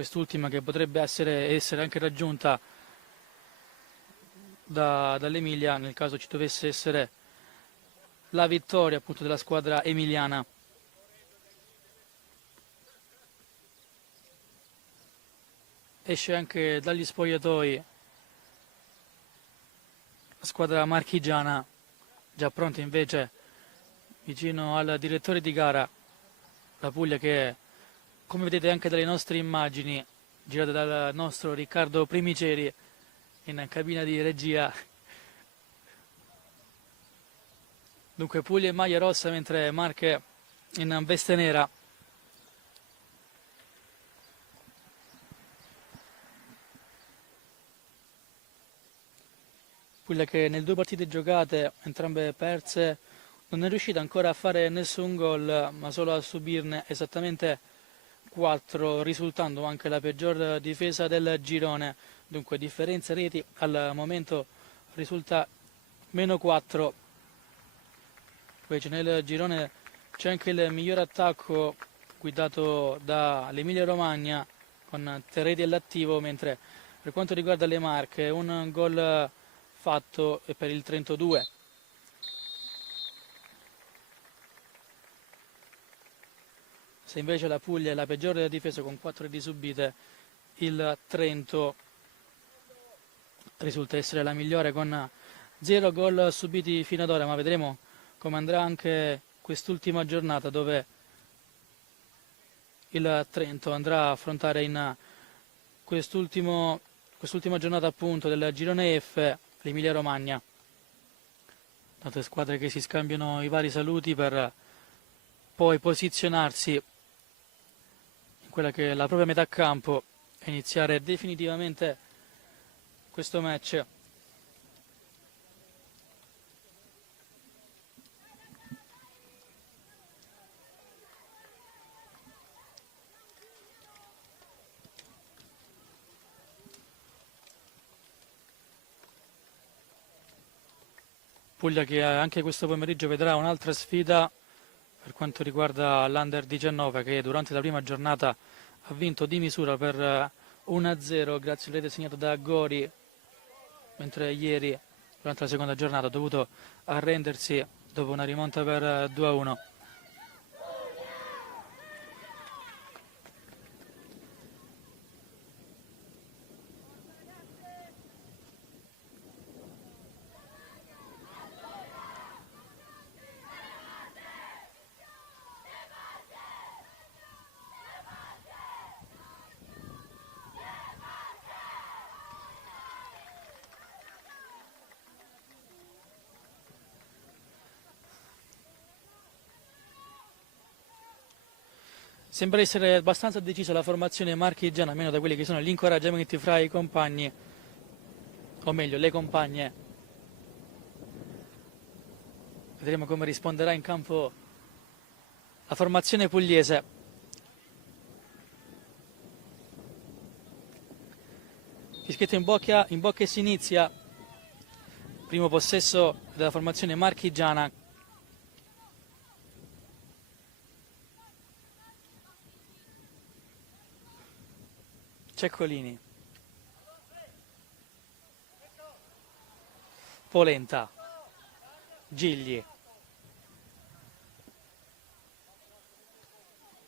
quest'ultima che potrebbe essere anche raggiunta dall'Emilia nel caso ci dovesse essere la vittoria appunto della squadra emiliana. Esce anche dagli spogliatoi la squadra marchigiana, già pronta invece vicino al direttore di gara, la Puglia, che come vedete anche dalle nostre immagini girate dal nostro Riccardo Primiceri in cabina di regia. Dunque Puglia in maglia rossa mentre Marche in veste nera. Puglia che nelle due partite giocate, entrambe perse, non è riuscita ancora a fare nessun gol, ma solo a subirne esattamente 4, risultando anche la peggior difesa del girone. Dunque differenza reti al momento risulta -4. Invece nel girone c'è anche il miglior attacco guidato dall'Emilia Romagna con 3 reti all'attivo, mentre per quanto riguarda le Marche un gol fatto è per il 32. Se invece la Puglia è la peggiore della difesa con 4 reti subite, il Trento risulta essere la migliore con 0 gol subiti fino ad ora, ma vedremo come andrà anche quest'ultima giornata, dove il Trento andrà a affrontare in quest'ultima giornata appunto del girone F l'Emilia Romagna. Tante squadre che si scambiano i vari saluti per poi posizionarsi in quella che è la propria metà campo e iniziare definitivamente questo match. Puglia che anche questo pomeriggio vedrà un'altra sfida per quanto riguarda l'Under 19, che durante la prima giornata ha vinto di misura per 1-0 grazie al rete segnato da Gori, mentre ieri durante la seconda giornata ha dovuto arrendersi dopo una rimonta per 2-1. Sembra essere abbastanza decisa la formazione marchigiana, almeno da quelli che sono gli incoraggiamenti fra i compagni, o meglio le compagne. Vedremo come risponderà in campo la formazione pugliese. Fischietto in bocca e si inizia. Primo possesso della formazione marchigiana. Ceccolini, Polenta, Gigli.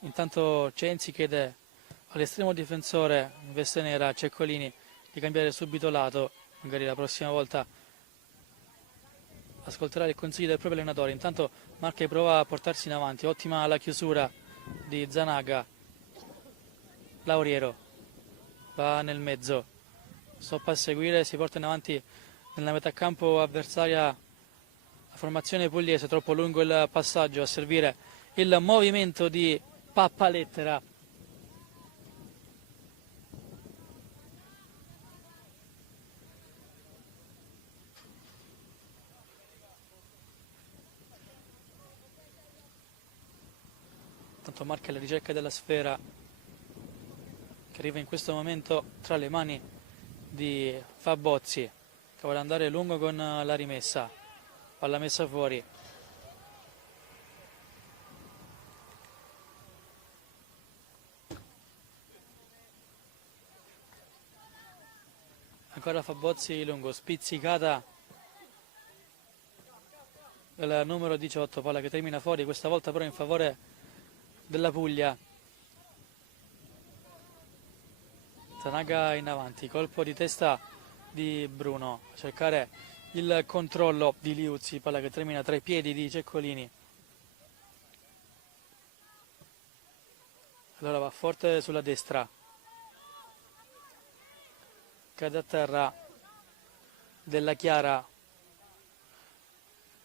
Intanto Censi chiede all'estremo difensore in veste nera Ceccolini di cambiare subito lato, magari la prossima volta ascolterà il consiglio del proprio allenatore. Intanto Marche prova a portarsi in avanti, ottima la chiusura di Zanaga. Lauriero va nel mezzo, stop a seguire, si porta in avanti nella metà campo avversaria la formazione pugliese, troppo lungo il passaggio, a servire il movimento di Pappalettera. Tanto Marche alla ricerca della sfera che arriva in questo momento tra le mani di Fabozzi, che vuole andare lungo con la rimessa, palla messa fuori. ancora Fabozzi lungo, spizzicata del numero 18, palla che termina fuori, questa volta però in favore della Puglia. Zanaga in avanti, colpo di testa di Bruno, a cercare il controllo di Liuzzi, palla che termina tra i piedi di Ceccolini. Allora va forte sulla destra, cade a terra Della Chiara,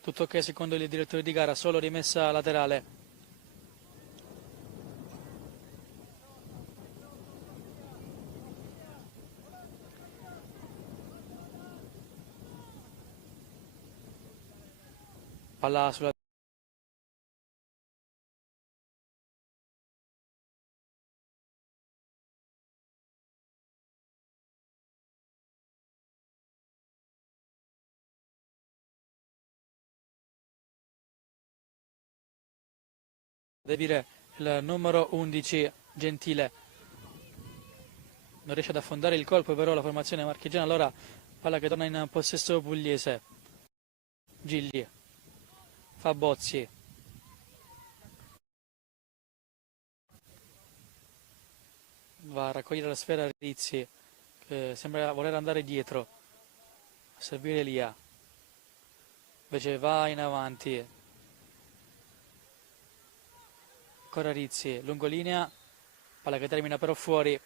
tutto ok secondo il direttore di gara, solo rimessa laterale. Palla sulla deve dire il numero 11 Gentile, non riesce ad affondare il colpo però la formazione marchigiana, allora palla che torna in possesso pugliese. Gigli, Fabozzi, va a raccogliere la sfera Rizzi, che sembra voler andare dietro a servire Elia, invece va in avanti, ancora Rizzi, lungolinea, palla che termina però fuori.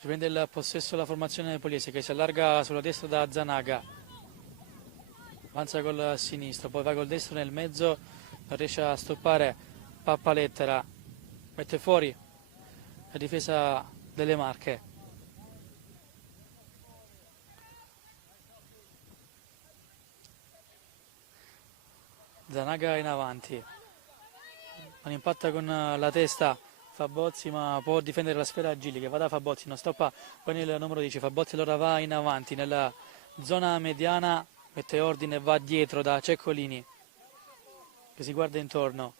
Riprende il possesso la formazione pugliese che si allarga sulla destra da Zanaga, avanza col sinistro, poi va col destro nel mezzo, non riesce a stoppare Pappalettera, mette fuori la difesa delle Marche. Zanaga in avanti, non impatta con la testa Fabozzi, ma può difendere la sfera Gilli che va da Fabozzi, non stoppa con il numero 10. Fabozzi allora va in avanti nella zona mediana, mette ordine e va dietro da Ceccolini che si guarda intorno,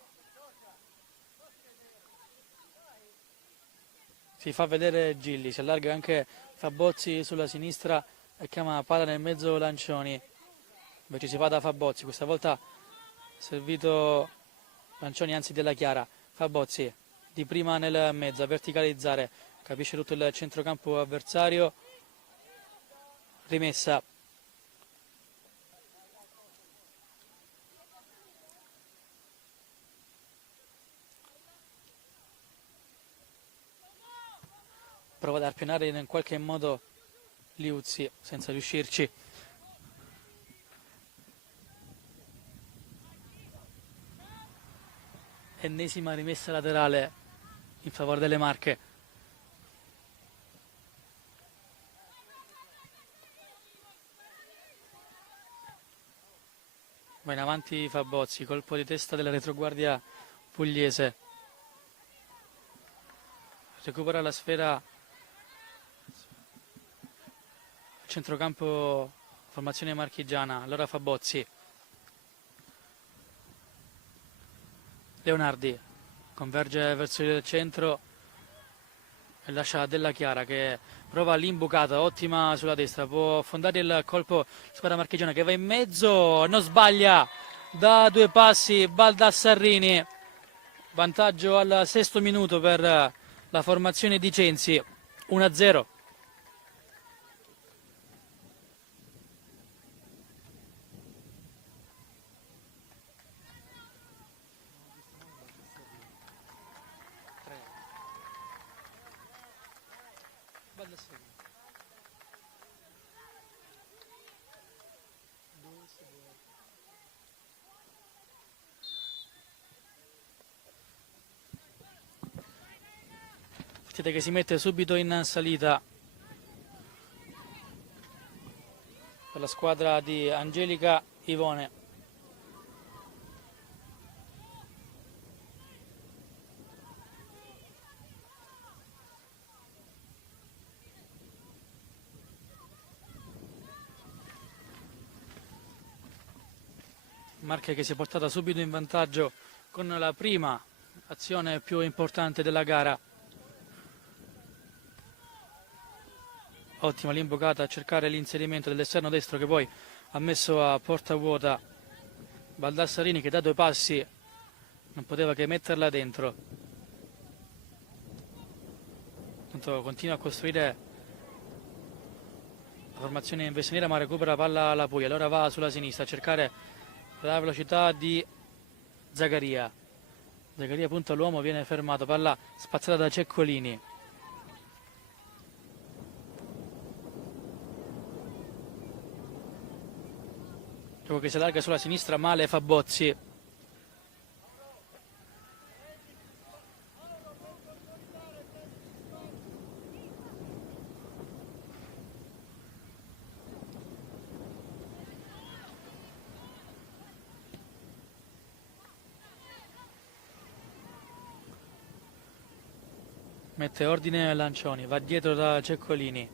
si fa vedere Gilli, si allarga anche Fabozzi sulla sinistra e chiama palla nel mezzo Lancioni, invece si va da Fabozzi, questa volta servito Lancioni anzi Della Chiara. Fabozzi di prima nel mezzo a verticalizzare, capisce tutto il centrocampo avversario, rimessa prova ad arpionare in qualche modo Liuzzi senza riuscirci. Ennesima rimessa laterale in favore delle Marche. Va in avanti Fabozzi, colpo di testa della retroguardia pugliese. Recupera la sfera centrocampo formazione marchigiana, allora Fabozzi. Leonardi converge verso il centro e lascia Della Chiara che prova l'imbucata, ottima sulla destra, può affondare il colpo squadra marchigiana che va in mezzo, non sbaglia da due passi Baldassarrini, vantaggio al 6° minuto per la formazione di Censi, 1-0. Partita che si mette subito in salita per la squadra di Angelica Ivone. Marche che si è portata subito in vantaggio con la prima azione più importante della gara. Ottima l'imboccata a cercare l'inserimento dell'esterno destro che poi ha messo a porta vuota Baldassarini, che da 2 passi non poteva che metterla dentro. Tanto continua a costruire la formazione investinera, ma recupera palla alla Puglia. Allora va sulla sinistra a cercare la velocità di Zagaria. Zagaria punta all'uomo, viene fermato, palla spazzata da Ceccolini. Gioco che si allarga sulla sinistra, male Fabozzi. Mette ordine Lancioni, va dietro da Ceccolini,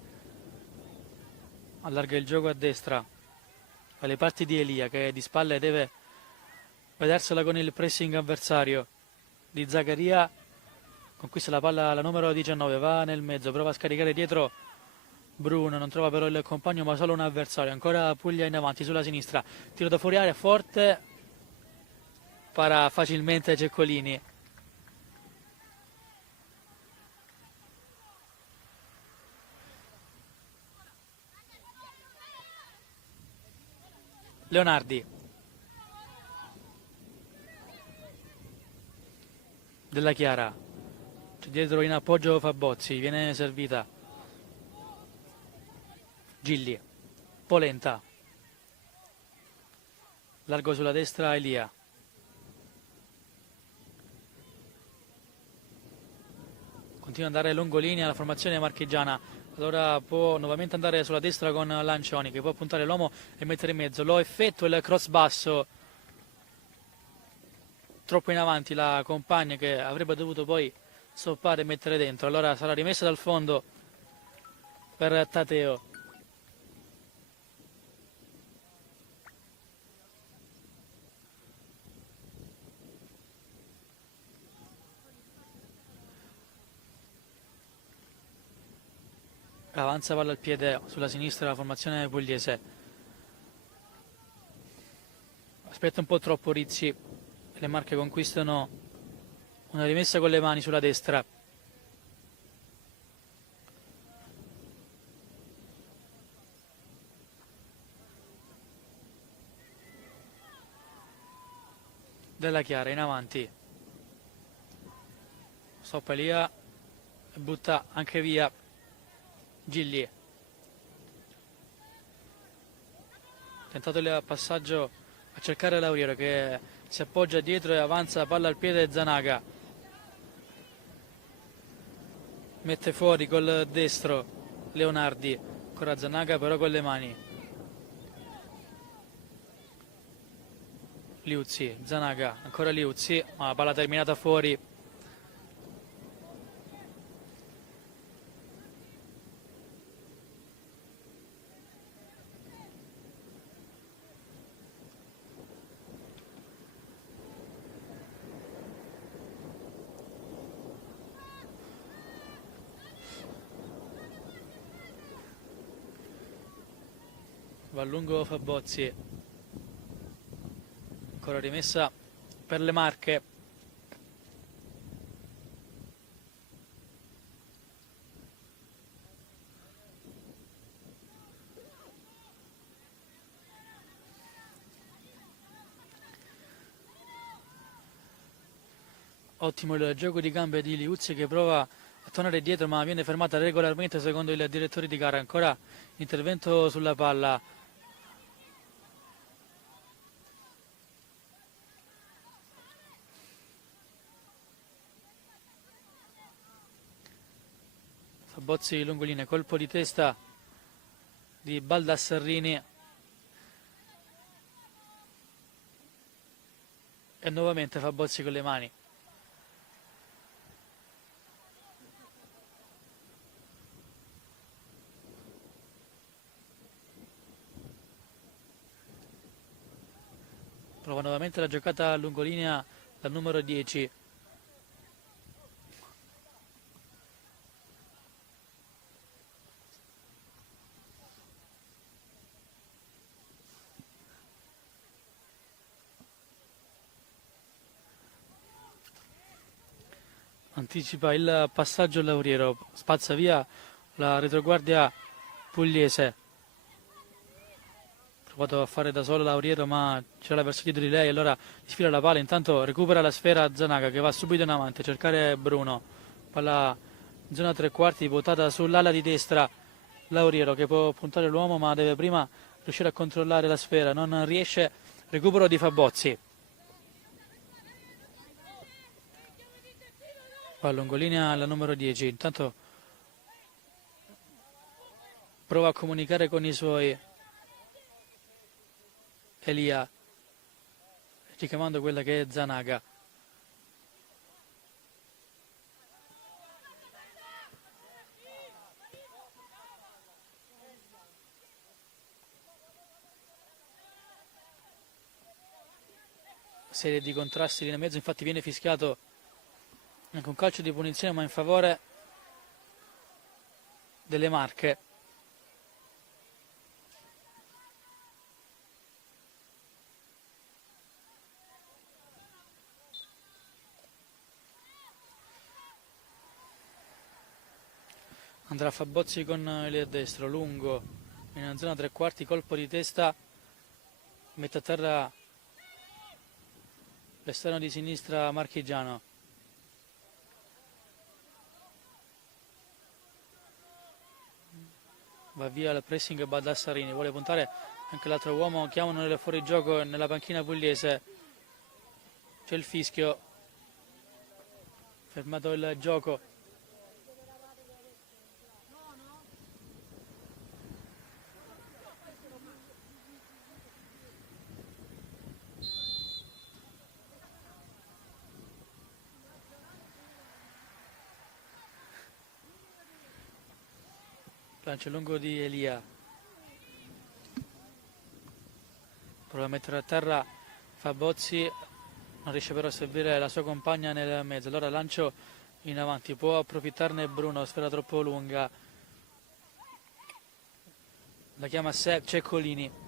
allarga il gioco a destra, alle parti di Elia che di spalle deve vedersela con il pressing avversario di Zagaria. Conquista la palla la numero 19, va nel mezzo, prova a scaricare dietro Bruno, non trova però il compagno ma solo un avversario. Ancora Puglia in avanti sulla sinistra, tiro da fuori area forte, para facilmente Ceccolini. Leonardi, Della Chiara, c'è dietro in appoggio Fabozzi, viene servita Gilli, Polenta, largo sulla destra Elia, continua ad andare lungolinea la formazione marchigiana. Allora può nuovamente andare sulla destra con Lancioni, che può puntare l'uomo e mettere in mezzo. Lo effettua il cross basso, troppo in avanti la compagna che avrebbe dovuto poi stoppare e mettere dentro. Allora sarà rimessa dal fondo per Tateo. Avanza palla al piede sulla sinistra la formazione pugliese. Aspetta un po' troppo Rizzi. Le Marche conquistano una rimessa con le mani sulla destra. Della Chiara in avanti. Stoppa Elia e butta anche via Gilli. Tentato il passaggio a cercare Lauriero che si appoggia dietro e avanza palla al piede Zanaga. Mette fuori col destro Leonardi. Ancora Zanaga però con le mani. Liuzzi, Zanaga, ancora Liuzzi, ma la palla terminata fuori. Va a lungo Fabozzi, ancora rimessa per le Marche. Ottimo il gioco di gambe di Liuzzi che prova a tornare dietro ma viene fermata regolarmente secondo il direttore di gara. Ancora intervento sulla palla. Fabozzi lungolinea, colpo di testa di Baldassarini e nuovamente Fabozzi con le mani. Prova nuovamente la giocata lungolinea dal numero 10. Anticipa il passaggio Lauriero, spazza via la retroguardia pugliese. Provato a fare da solo Lauriero, ma c'era verso dietro di lei, allora sfila la palla, intanto recupera la sfera Zanaga che va subito in avanti a cercare Bruno. Palla in zona tre quarti, buttata sull'ala di destra Lauriero che può puntare l'uomo, ma deve prima riuscire a controllare la sfera, non riesce, recupero di Fabozzi. Va lungolinea alla numero 10, intanto prova a comunicare con i suoi Elia, richiamando quella che è Zanaga. Serie di contrasti lì nel mezzo, infatti viene fischiato anche un calcio di punizione ma in favore delle Marche. Andrà Fabozzi con il destro, lungo, in zona tre quarti, colpo di testa, mette a terra l'esterno di sinistra marchigiano. Va via il pressing Baldassarrini, vuole puntare anche l'altro uomo, chiamano nel fuorigioco nella panchina pugliese. C'è il fischio, fermato il gioco. Lancio lungo di Elia, prova a mettere a terra Fabozzi, non riesce però a servire la sua compagna nel mezzo, allora lancio in avanti, può approfittarne Bruno, sfera troppo lunga, la chiama a sé Ceccolini.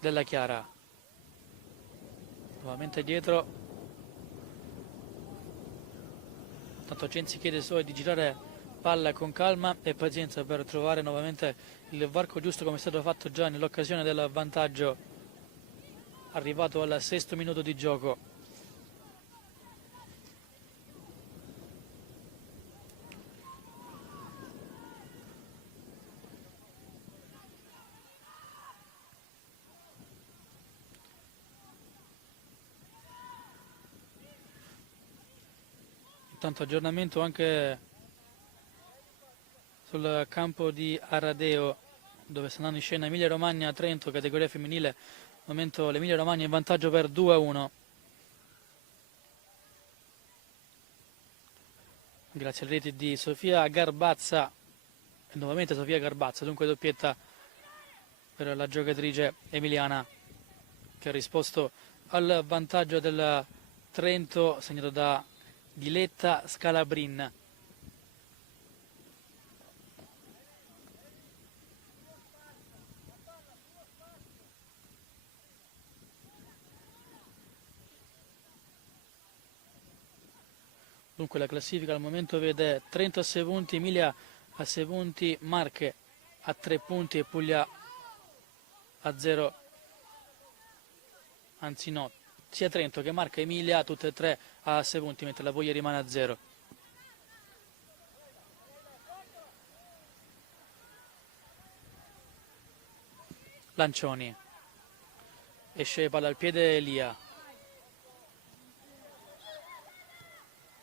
Della Chiara, nuovamente dietro, tanto Censi chiede solo di girare palla con calma e pazienza per trovare nuovamente il varco giusto come è stato fatto già nell'occasione del vantaggio arrivato al 6° minuto di gioco. Intanto aggiornamento anche sul campo di Aradeo dove sta andando in scena Emilia Romagna Trento categoria femminile. Al momento l'Emilia Romagna in vantaggio per 2-1 grazie alle reti di Sofia Garbazza e nuovamente Sofia Garbazza, dunque doppietta per la giocatrice emiliana che ha risposto al vantaggio del Trento segnato da Diletta Scalabrin. Dunque la classifica al momento vede Trento a 6 punti, Emilia a 6 punti, Marche a 3 punti e Puglia a 0, anzi no, sia Trento che Marche e Emilia tutte e tre a 6 punti, mentre la Puglia rimane a 0. Lancioni, esce palla al piede Elia,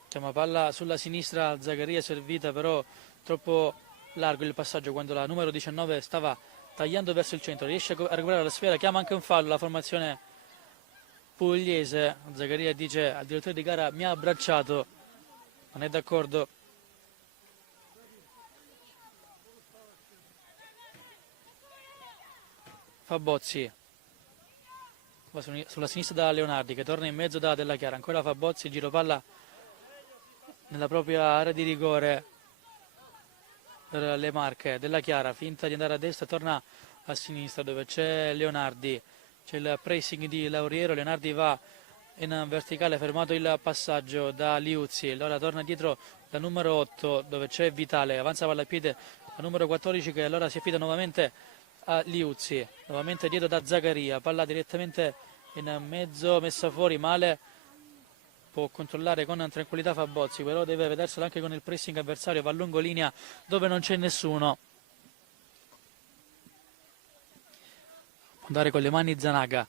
chiama palla sulla sinistra Zaccaria, servita però troppo largo il passaggio quando la numero 19 stava tagliando verso il centro, riesce a recuperare la sfera, chiama anche un fallo la formazione pugliese. Zaccaria dice al direttore di gara mi ha abbracciato, non è d'accordo. Fabozzi va sulla sinistra da Leonardi che torna in mezzo da Della Chiara, ancora Fabozzi, giro palla nella propria area di rigore per le Marche. Della Chiara finta di andare a destra, torna a sinistra dove c'è Leonardi, c'è il pressing di Lauriero, Leonardi va in verticale, fermato il passaggio da Liuzzi, allora torna dietro la numero 8 dove c'è Vitale, avanza palla a piede la numero 14 che allora si affida nuovamente a Liuzzi, nuovamente dietro da Zaccaria, palla direttamente in mezzo, messa fuori male, può controllare con tranquillità Fabozzi, però deve vederselo anche con il pressing avversario, va a lungo linea dove non c'è nessuno. Può andare con le mani Zanaga.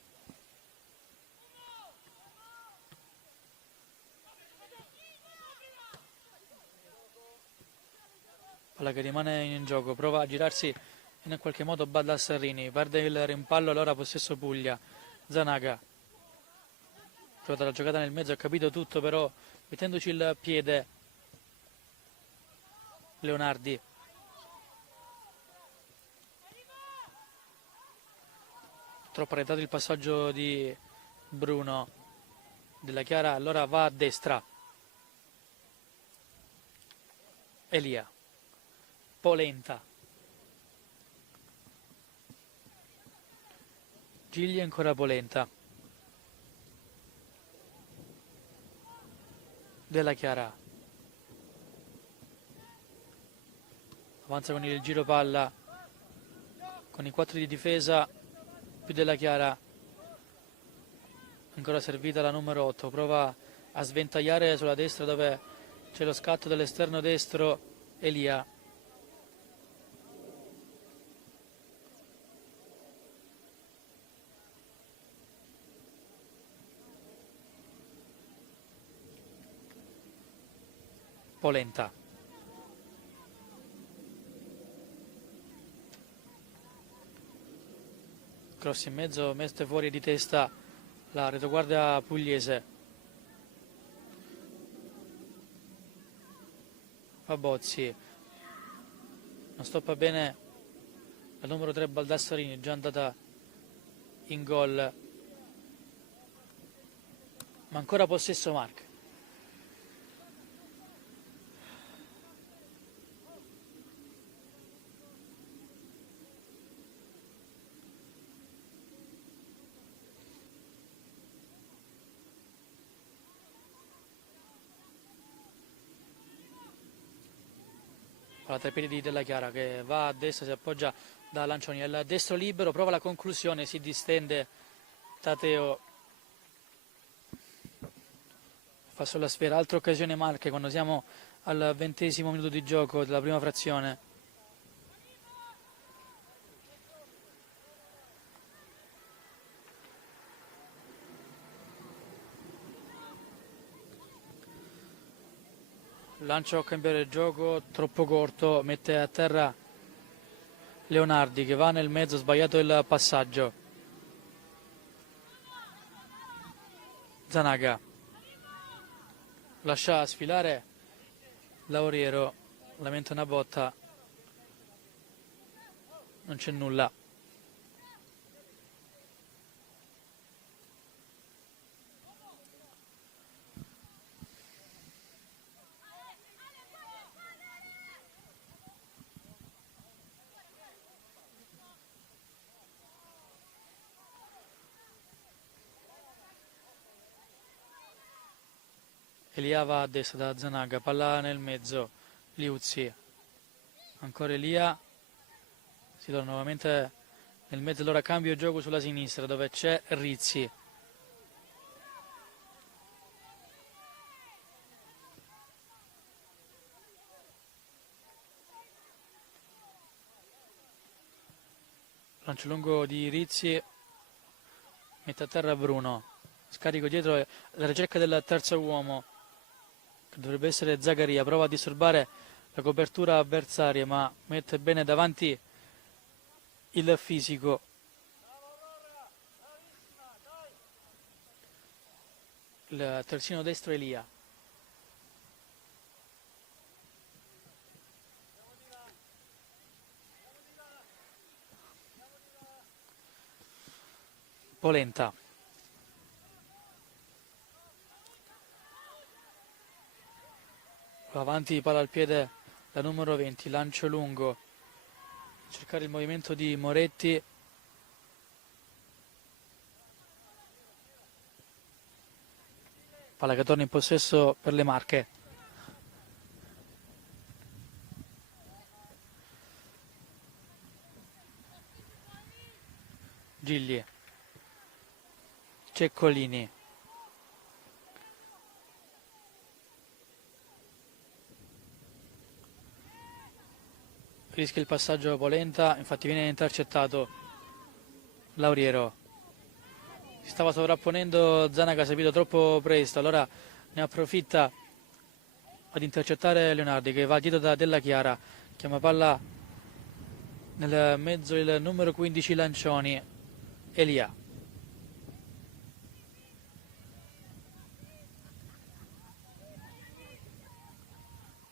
Palla che rimane in gioco, prova a girarsi in qualche modo Baldassarrini, perde il rimpallo, allora possesso Puglia. Zanaga gioca la giocata nel mezzo, ha capito tutto, però mettendoci il piede Leonardi. Troppo arretrato il passaggio di Bruno. Della Chiara allora va a destra. Elia. Polenta. Gigli ancora Polenta. Della Chiara. Avanza con il giro palla. Con i 4 di difesa. Più Della Chiara. Ancora servita la numero 8. Prova a sventagliare sulla destra dove c'è lo scatto dell'esterno destro. Elia. Polenta. Cross in mezzo, mette fuori di testa la retroguardia pugliese. Fabozzi. Non stoppa bene la numero 3 Baldassarini, già andata in gol. Ma ancora possesso Marche. La tre piedi di Della Chiara che va a destra, si appoggia da Lancioni al destro libero, prova la conclusione, si distende Tateo, fa sulla sfera, altra occasione Marche quando siamo al 20° minuto di gioco della prima frazione. Lancio a cambiare il gioco, troppo corto, mette a terra Leonardi che va nel mezzo, sbagliato il passaggio. Zanaga lascia sfilare Lauriero, lamenta una botta, non c'è nulla. Elia va a destra da Zanaga, palla nel mezzo, Liuzzi, ancora Elia, si torna nuovamente nel mezzo, allora cambio gioco sulla sinistra dove c'è Rizzi. Lancio lungo di Rizzi, mette a terra Bruno, scarico dietro la ricerca del terzo uomo. Dovrebbe essere Zaccaria, prova a disturbare la copertura avversaria ma mette bene davanti il fisico. Il terzino destro Elia. Polenta. Va avanti, palla al piede la numero 20, lancio lungo. Cercare il movimento di Moretti. Palla che torna in possesso per le Marche. Gigli. Ceccolini. Rischia il passaggio Polenta, infatti viene intercettato Lauriero. Si stava sovrapponendo Zanaga, seguito troppo presto, allora ne approfitta ad intercettare Leonardi che va dietro da Della Chiara. Chiama palla nel mezzo il numero 15 Lancioni, Elia.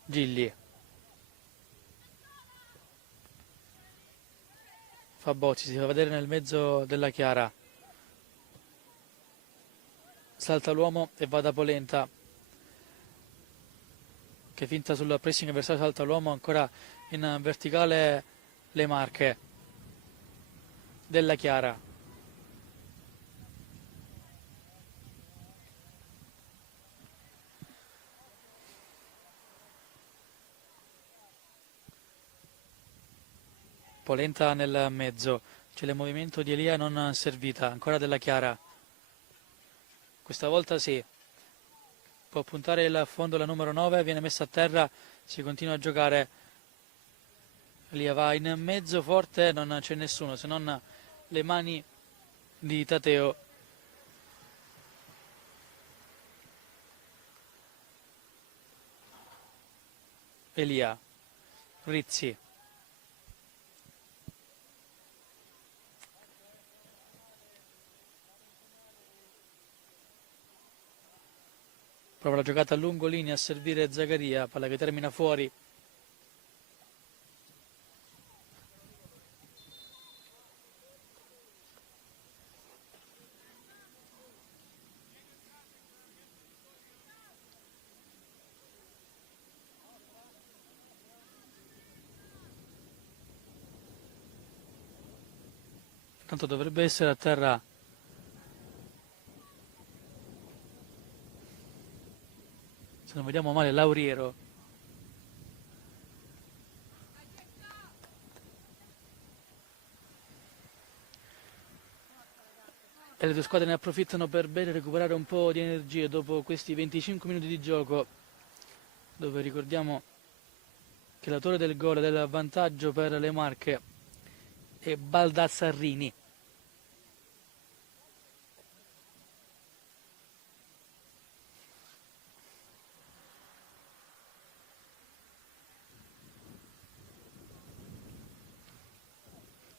Gigli. Fabozzi si fa vedere nel mezzo Della Chiara. Salta l'uomo e va da Polenta che finta sul pressing avversario, salta l'uomo ancora in verticale le Marche. Della Chiara. Polenta nel mezzo, c'è il movimento di Elia non servita, ancora Della Chiara. Questa volta sì, può puntare il fondo la numero 9, viene messa a terra, si continua a giocare. Elia va in mezzo forte, non c'è nessuno se non le mani di Tateo. Elia, Rizzi. Prova la giocata a lungolinea a servire Zagaria, palla che termina fuori. Tanto dovrebbe essere a terra se non vediamo male Lauriero. E le due squadre ne approfittano per bene recuperare un po' di energie dopo questi 25 minuti di gioco, dove ricordiamo che l'autore del gol e del vantaggio per le Marche è Baldassarrini.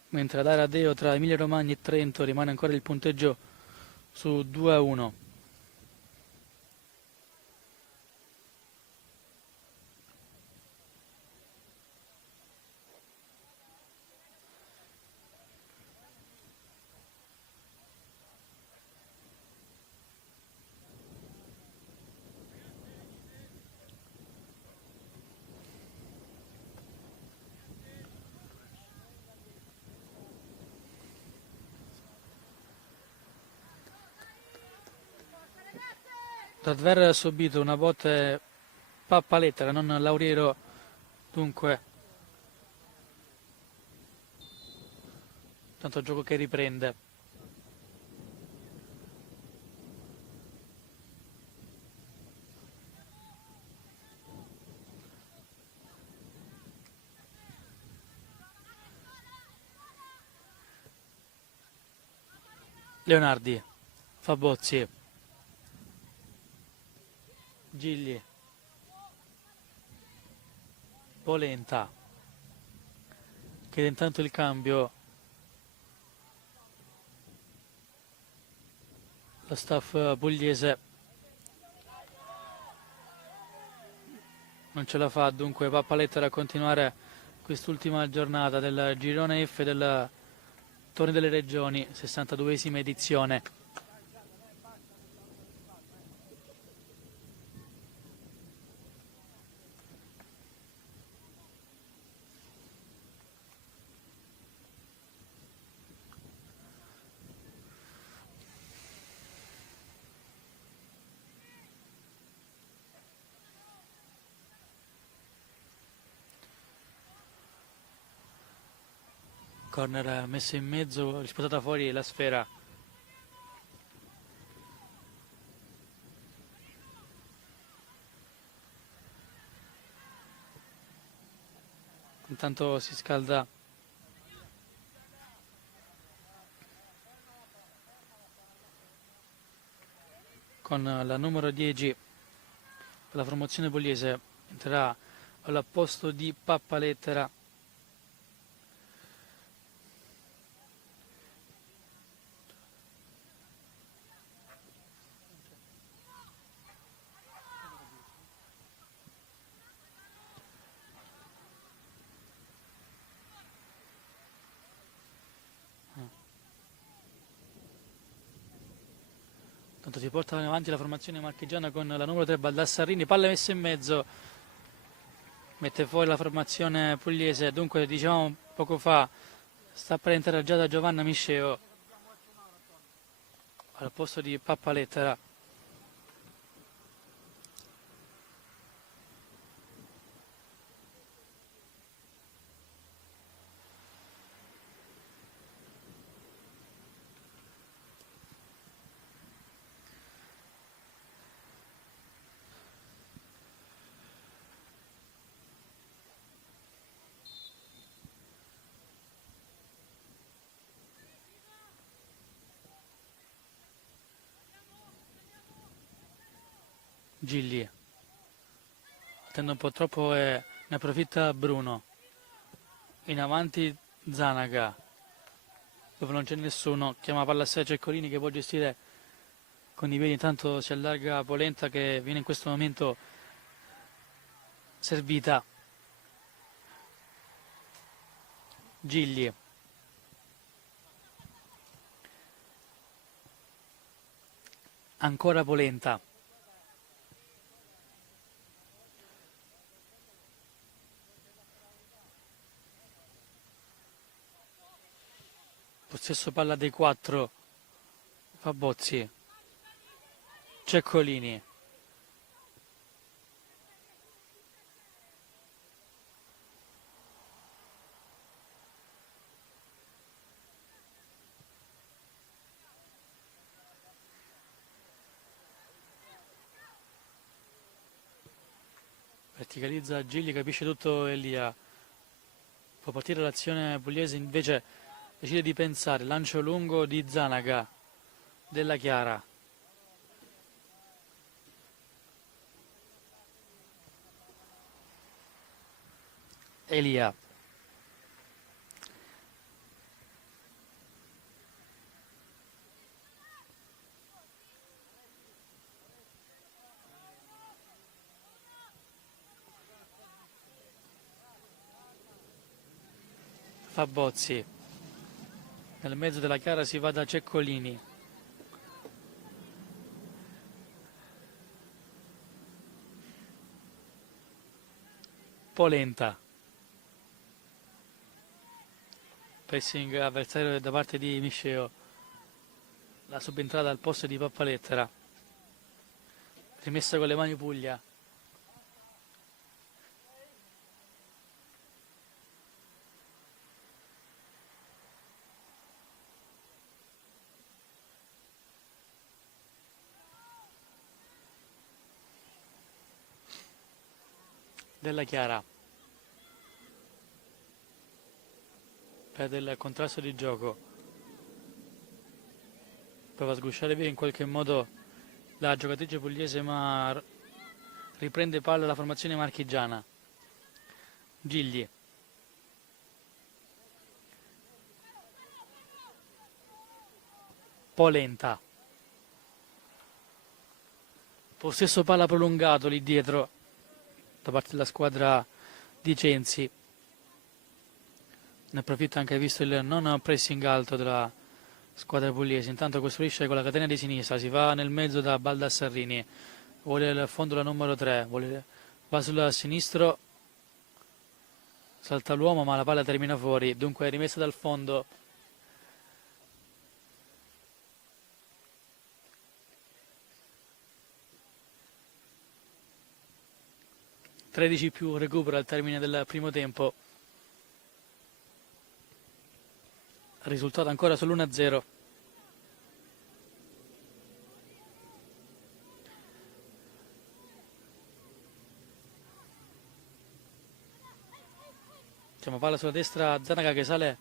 Mentre ad Aradeo tra Emilia Romagna e Trento rimane ancora il punteggio su 2-1. Tadver ha subito una botte Pappalettera, non Lauriero, dunque tanto gioco che riprende. Leonardi, Fabozzi, Gigli, Polenta, chiede intanto il cambio lo staff pugliese, non ce la fa dunque Pappalettera a continuare quest'ultima giornata del girone F del Torneo delle Regioni, 62esima edizione. Corner messo in mezzo, rispostata fuori la sfera. Intanto si scalda con la numero 10 per la formazione pugliese, entrerà al posto di Pappalettera. Tanto si porta avanti la formazione marchigiana con la numero 3 Baldassarrini, palla messa in mezzo, mette fuori la formazione pugliese. Dunque dicevamo poco fa, sta per entrare già da Giovanna Misceo al posto di Pappalettera. Gigli attende un po' troppo e ne approfitta Bruno. In avanti Zanaga, dove non c'è nessuno, chiama palla a sé Ceccolini che può gestire con i piedi. Intanto si allarga Polenta che viene in questo momento servita. Gigli, ancora Polenta, possesso palla dei 4 Fabozzi, Ceccolini, verticalizza Gigli, capisce tutto Elia, può partire l'azione pugliese, invece decide di pensare, lancio lungo di Zanaga, Della Chiara, Elia, Fabozzi, nel mezzo della Chiara si va da Ceccolini, Polenta, pressing avversario da parte di Misceo, la subentrata al posto di Pappalettera, rimessa con le mani Puglia, Della Chiara, perde il contrasto di gioco, prova a sgusciare via in qualche modo la giocatrice pugliese, ma riprende palla la formazione marchigiana. Gigli, Polenta, possesso palla prolungato lì dietro da parte della squadra di Censi. Ne approfitta anche visto il non pressing alto della squadra pugliese. Intanto costruisce con la catena di sinistra, si va nel mezzo da Baldassarrini, vuole il fondo la numero 3, va sul sinistro, salta l'uomo ma la palla termina fuori, dunque è rimessa dal fondo. 13 più recupero al termine del primo tempo. Risultato ancora sull'1-0. Diciamo, palla sulla destra, Zanaga che sale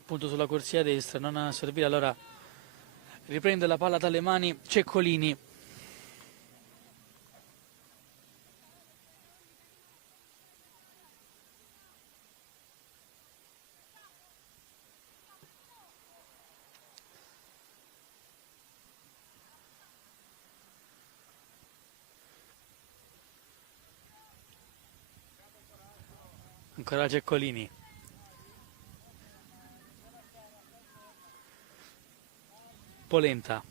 appunto sulla corsia destra, non servire, allora riprende la palla dalle mani Ceccolini. Ancora Ceccolini. Polenta.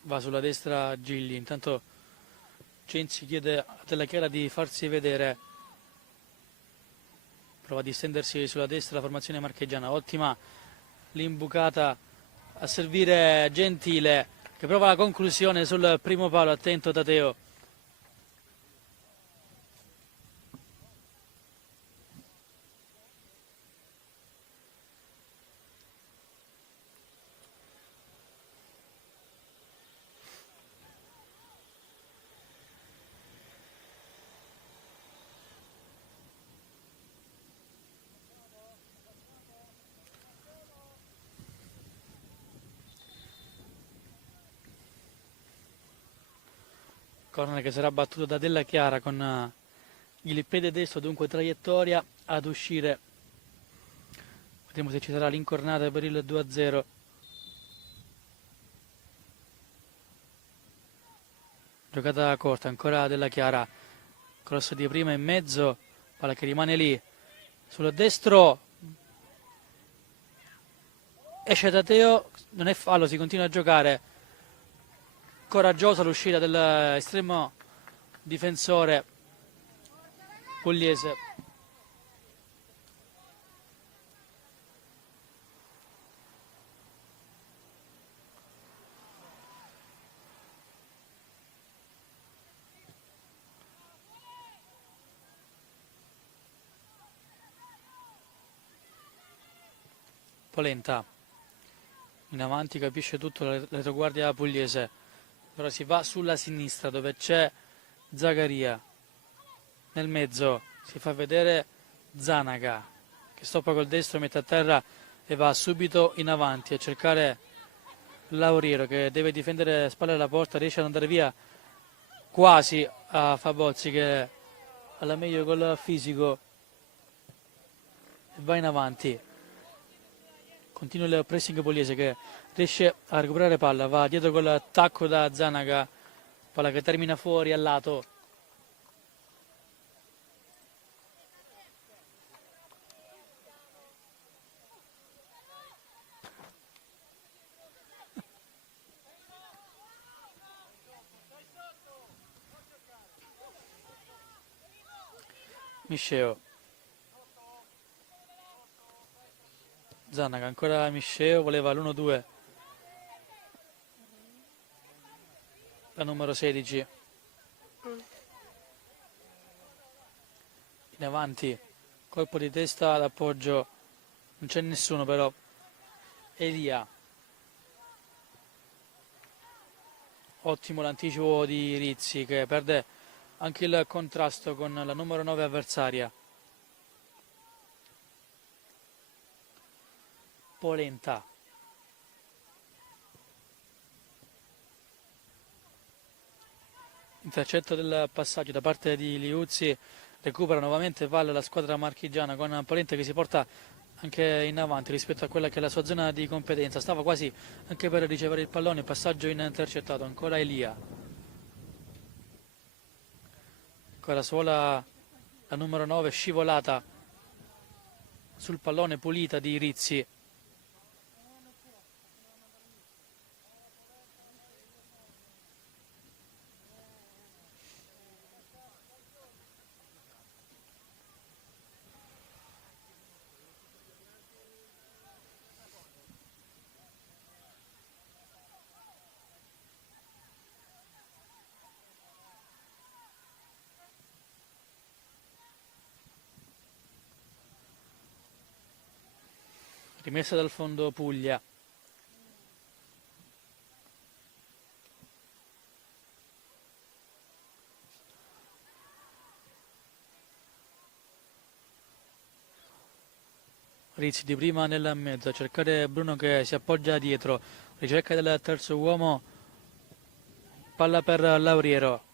Va sulla destra Gigli, intanto Censi chiede a Della Chiara di farsi vedere, prova a distendersi sulla destra la formazione marchigiana, ottima l'imbucata a servire Gentile che prova la conclusione sul primo palo, attento Tateo. Corner che sarà battuto da Della Chiara con il piede destro, dunque traiettoria ad uscire. Vediamo se ci sarà l'incornata per il 2-0. Giocata corta, ancora Della Chiara, cross di prima in mezzo, palla che rimane lì, sul destro, esce Tateo, non è fallo, si continua a giocare, coraggiosa l'uscita dell'estremo difensore pugliese. Polenta in avanti, capisce tutto la retroguardia pugliese. Ora si va sulla sinistra dove c'è Zagaria, nel mezzo si fa vedere Zanaga che stoppa col destro, mette a terra e va subito in avanti a cercare Lauriero che deve difendere spalle alla porta, riesce ad andare via quasi a Fabozzi che alla meglio col fisico e va in avanti. Continua il pressing pugliese che riesce a recuperare palla, va dietro col tacco da Zanaga, palla che termina fuori al lato. Misceo. Zanaga, ancora Misceo, voleva l'1-2. La numero 16. In avanti, colpo di testa d'appoggio, non c'è nessuno però. Elia. Ottimo l'anticipo di Rizzi che perde anche il contrasto con la numero 9 avversaria. Polenta. Intercetto del passaggio da parte di Liuzzi, recupera nuovamente palla la squadra marchigiana con Polenta che si porta anche in avanti rispetto a quella che è la sua zona di competenza. Stava quasi anche per ricevere il pallone, passaggio intercettato. Ancora Elia. Ancora sola la numero 9, scivolata sul pallone, pulita di Rizzi. Rimessa dal fondo Puglia. Rizzi di prima nel mezzo, a cercare Bruno che si appoggia dietro, ricerca del terzo uomo, palla per Lauriero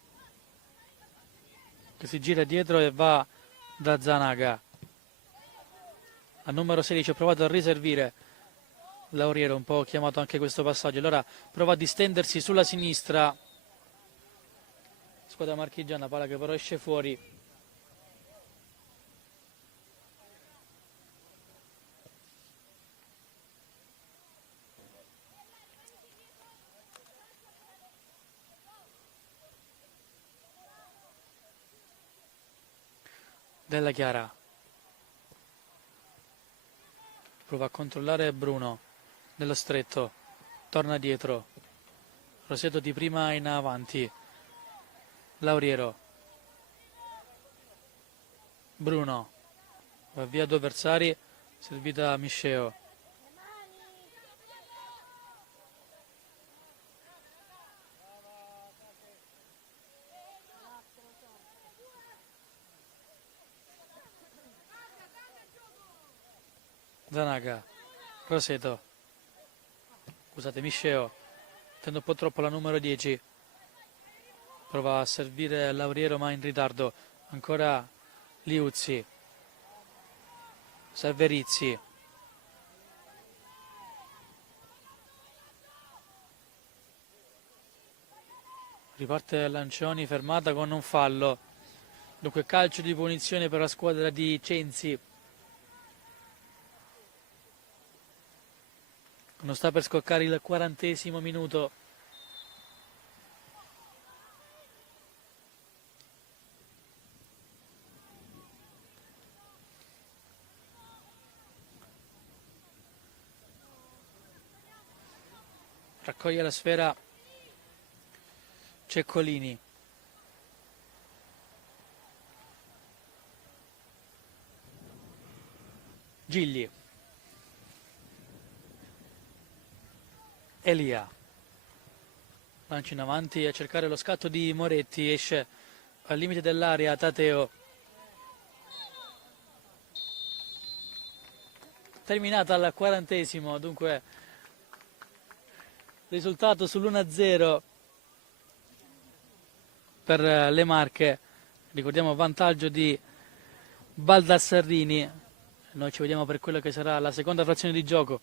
che si gira dietro e va da Zanaga. Al numero 16 ha provato a riservire Lauriero, un po' chiamato anche questo passaggio, allora prova a distendersi sulla sinistra, squadra marchigiana, palla che però esce fuori. Della Chiara prova a controllare Bruno nello stretto, torna dietro, Roseto di prima in avanti, Lauriero, Bruno va via due avversari, servita a Misceo. Zanaga, Roseto, scusate, Misceo, tende un po' troppo la numero 10, prova a servire Lauriero ma in ritardo, ancora Liuzzi, serve Rizzi, riparte Lancioni, fermata con un fallo, dunque calcio di punizione per la squadra di Censi. Non sta per scoccare il 40° minuto. Raccoglie la sfera Ceccolini. Gigli. Elia. Lancia in avanti a cercare lo scatto di Moretti. Esce al limite dell'area Tateo. Terminata al 40°, dunque risultato sull'1-0 per le Marche. Ricordiamo vantaggio di Baldassarrini. Noi ci vediamo per quello che sarà la seconda frazione di gioco.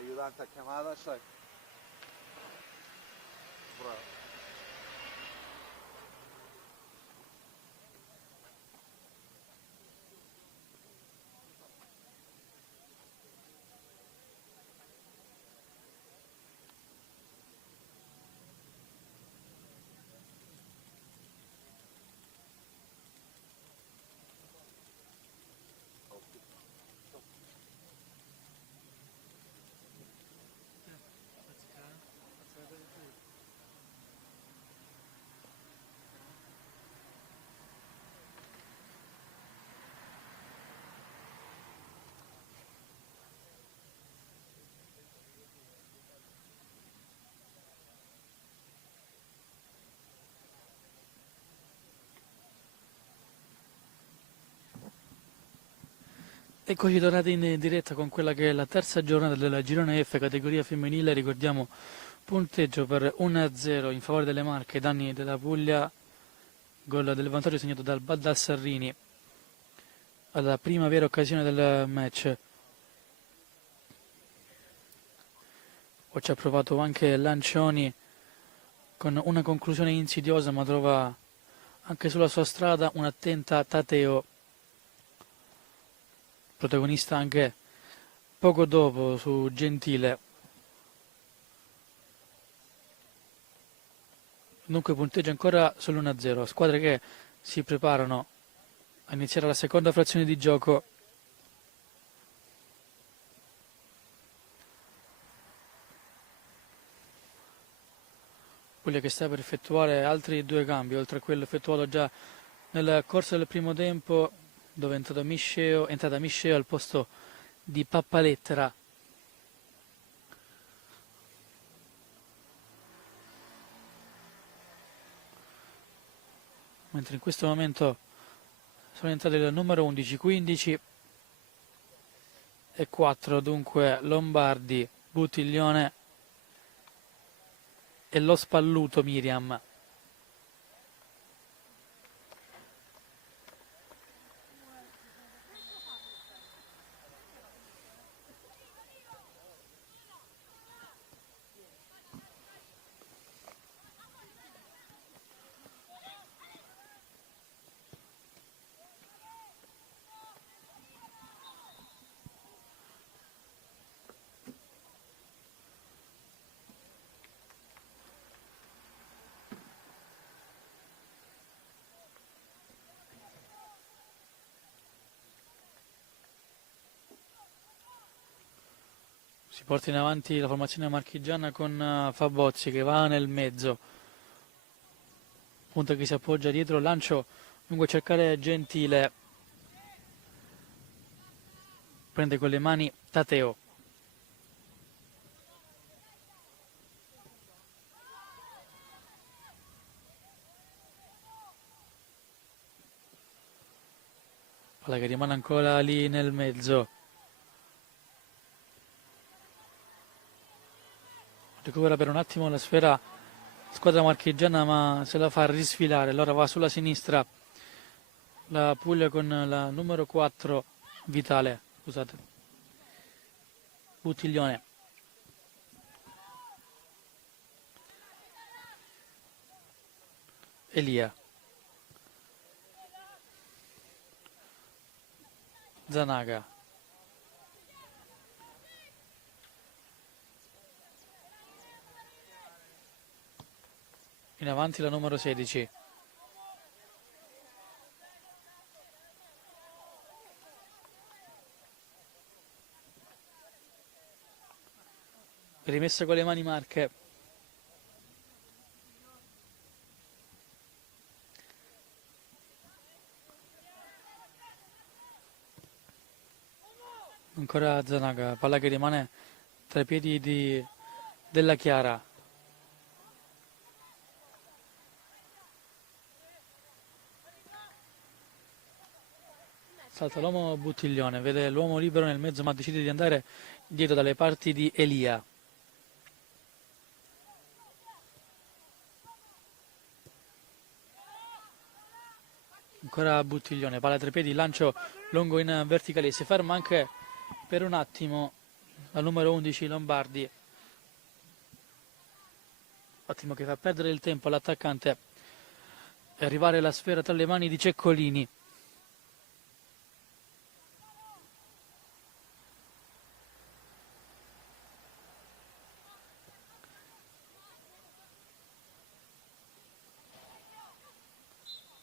Aiutante a chiamata, sai? Bravo. Eccoci tornati in diretta con quella che è la terza giornata della Girone F categoria femminile. Ricordiamo punteggio per 1-0 in favore delle Marche, danni della Puglia, gol del vantaggio segnato dal Baldassarrini alla prima vera occasione del match. Poi ci ha provato anche Lancioni con una conclusione insidiosa, ma trova anche sulla sua strada un'attenta Tateo, protagonista anche poco dopo su Gentile. Dunque punteggio ancora sull'1-0, squadre che si preparano a iniziare la seconda frazione di gioco. Puglia che sta per effettuare altri due cambi, oltre a quello effettuato già nel corso del primo tempo, dove è entrata Misceo al posto di Pappalettera. Mentre in questo momento sono entrati il numero 11, 15 e 4, dunque Lombardi, Buttiglione e lo Spalluto Miriam. Si porta in avanti la formazione marchigiana con Fabozzi che va nel mezzo, punta che si appoggia dietro, lancio lungo a cercare Gentile, prende con le mani Tateo. Palla che rimane ancora lì nel mezzo. Recupera per un attimo la sfera squadra marchigiana, ma se la fa risfilare. Allora va sulla sinistra la Puglia con la numero 4 Vitale, scusate, Buttiglione. Elia. Zanaga. In avanti la numero 16. Rimessa con le mani Marche. Ancora Zanaga, palla che rimane tra i piedi della Chiara. Salta l'uomo Buttiglione, vede l'uomo libero nel mezzo ma decide di andare dietro dalle parti di Elia. Ancora Buttiglione, palla tra i piedi, lancio lungo in verticale, si ferma anche per un attimo la numero 11 Lombardi. Ottimo, che fa perdere il tempo all'attaccante e arrivare la sfera tra le mani di Ceccolini.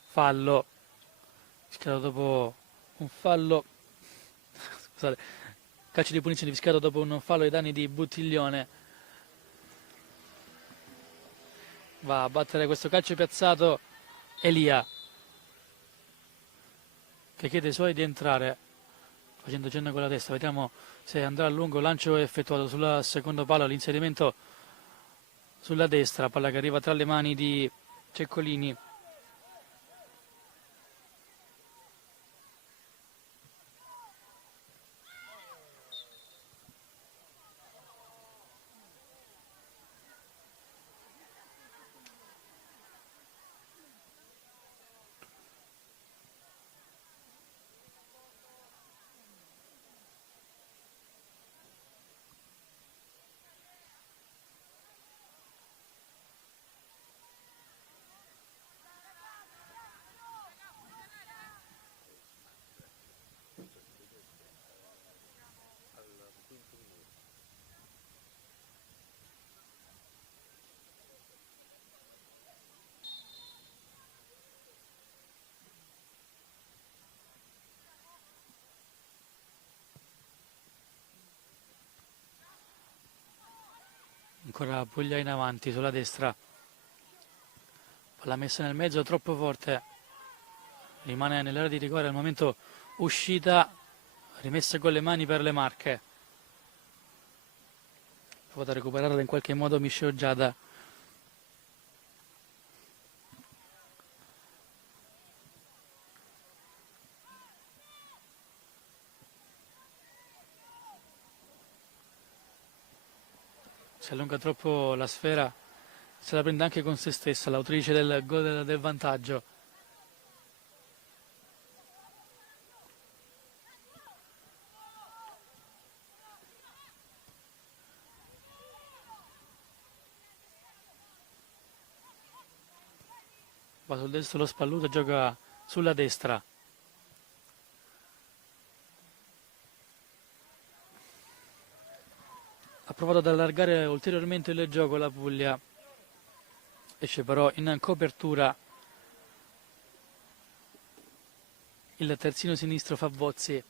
Fallo, fischiato dopo un fallo, scusate, calcio di punizione fischiato dopo un fallo ai danni di Buttiglione. Va a battere questo calcio piazzato Elia, che chiede ai suoi di entrare, facendo cenno con la testa. Vediamo se andrà a lungo. Lancio effettuato sul secondo palo, l'inserimento sulla destra, palla che arriva tra le mani di Ceccolini. Ancora Puglia in avanti sulla destra, palla messa nel mezzo troppo forte, rimane nell'area di rigore. Al momento uscita, rimessa con le mani per le Marche. Provata a recuperarla in qualche modo Misceo Giada. Si allunga troppo la sfera, se la prende anche con se stessa l'autrice del gol del vantaggio. Va sul destro lo Spalluto, gioca sulla destra. Ha provato ad allargare ulteriormente il gioco la Puglia, esce però in copertura il terzino sinistro Favozzi.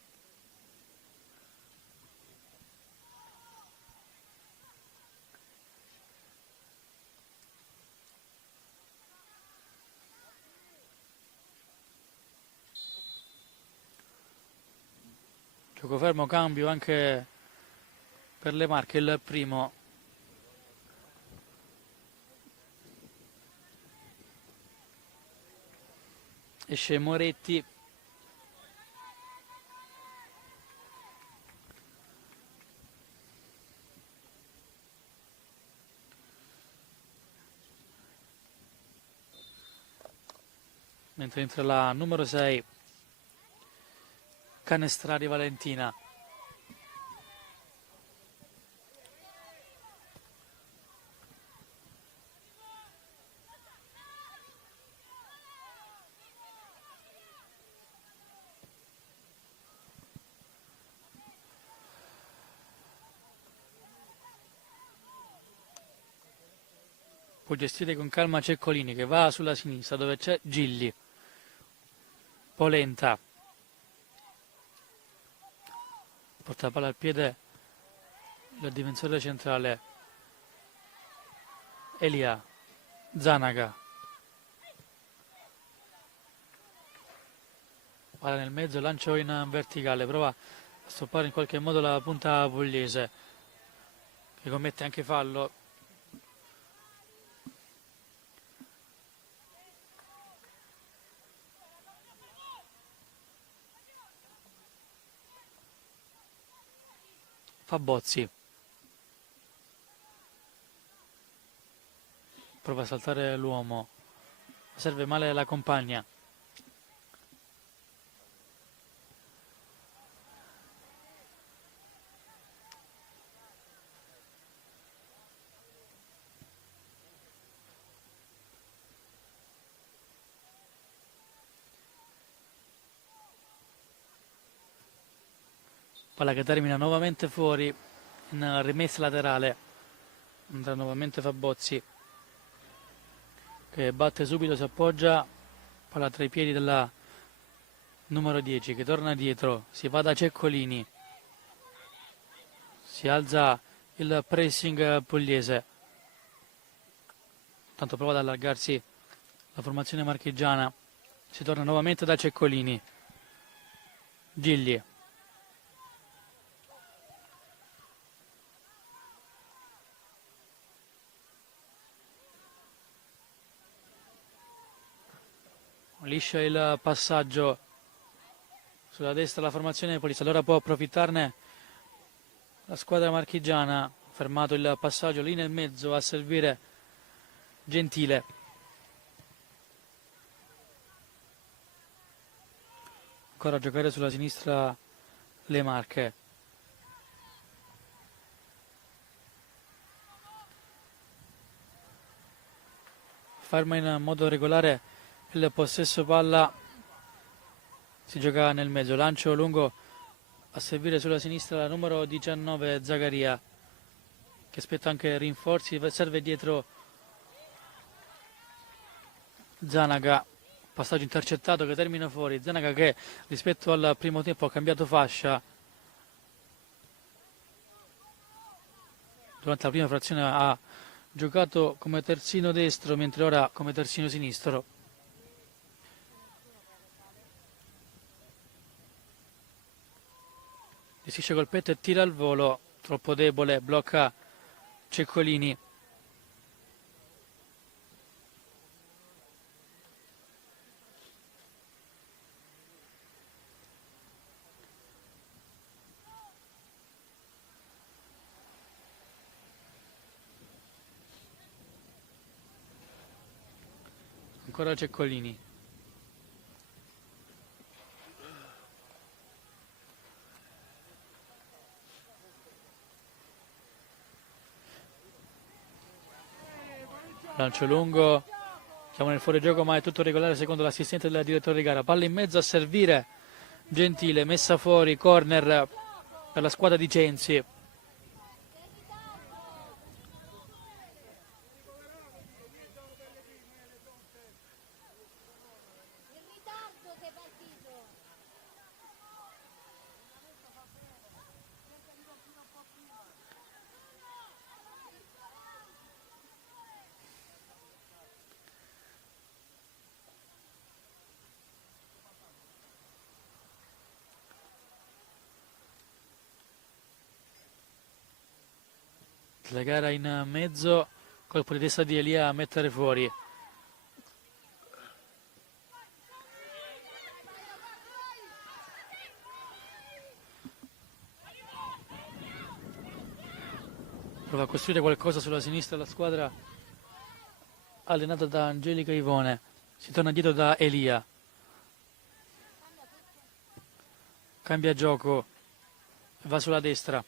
Gioco fermo, cambio anche per le Marche, il primo. Esce Moretti. Mentre entra la numero 6 Canestrari Valentina. Può gestire con calma Ceccolini, che va sulla sinistra dove c'è Gilli. Polenta. Porta la palla al piede del difensore centrale Elia. Zanaga. Palla nel mezzo, lancio in verticale, prova a stoppare in qualche modo la punta pugliese, che commette anche fallo. Fabozzi. Prova a saltare l'uomo. Serve male la compagna. palla che termina nuovamente fuori in rimessa laterale, andrà nuovamente Fabozzi che batte subito, si appoggia, palla tra i piedi della numero 10 che torna dietro, si va da Ceccolini, si alza il pressing pugliese, tanto prova ad allargarsi la formazione marchigiana, si torna nuovamente da Ceccolini, Gigli, liscia il passaggio sulla destra la formazione Polis, allora può approfittarne la squadra marchigiana, fermato il passaggio lì nel mezzo a servire Gentile. Ancora a giocare sulla sinistra le Marche. Ferma in modo regolare il possesso palla, si gioca nel mezzo, lancio lungo a servire sulla sinistra la numero 19 Zagaria che aspetta anche rinforzi, serve dietro Zanaga, passaggio intercettato che termina fuori, Zanaga che rispetto al primo tempo ha cambiato fascia, durante la prima frazione ha giocato come terzino destro mentre ora come terzino sinistro. Gestisce col petto e tira al volo, troppo debole, blocca Ceccolini. Ancora Ceccolini. Lancio lungo, siamo nel fuorigioco ma è tutto regolare secondo l'assistente del direttore di gara. Palla in mezzo a servire Gentile, messa fuori, corner per la squadra di Censi. La gara in mezzo, colpo di testa di Elia a mettere fuori. Prova a costruire qualcosa sulla sinistra la squadra allenata da Angelica Ivone. Si torna dietro da Elia. Cambia gioco, va sulla destra.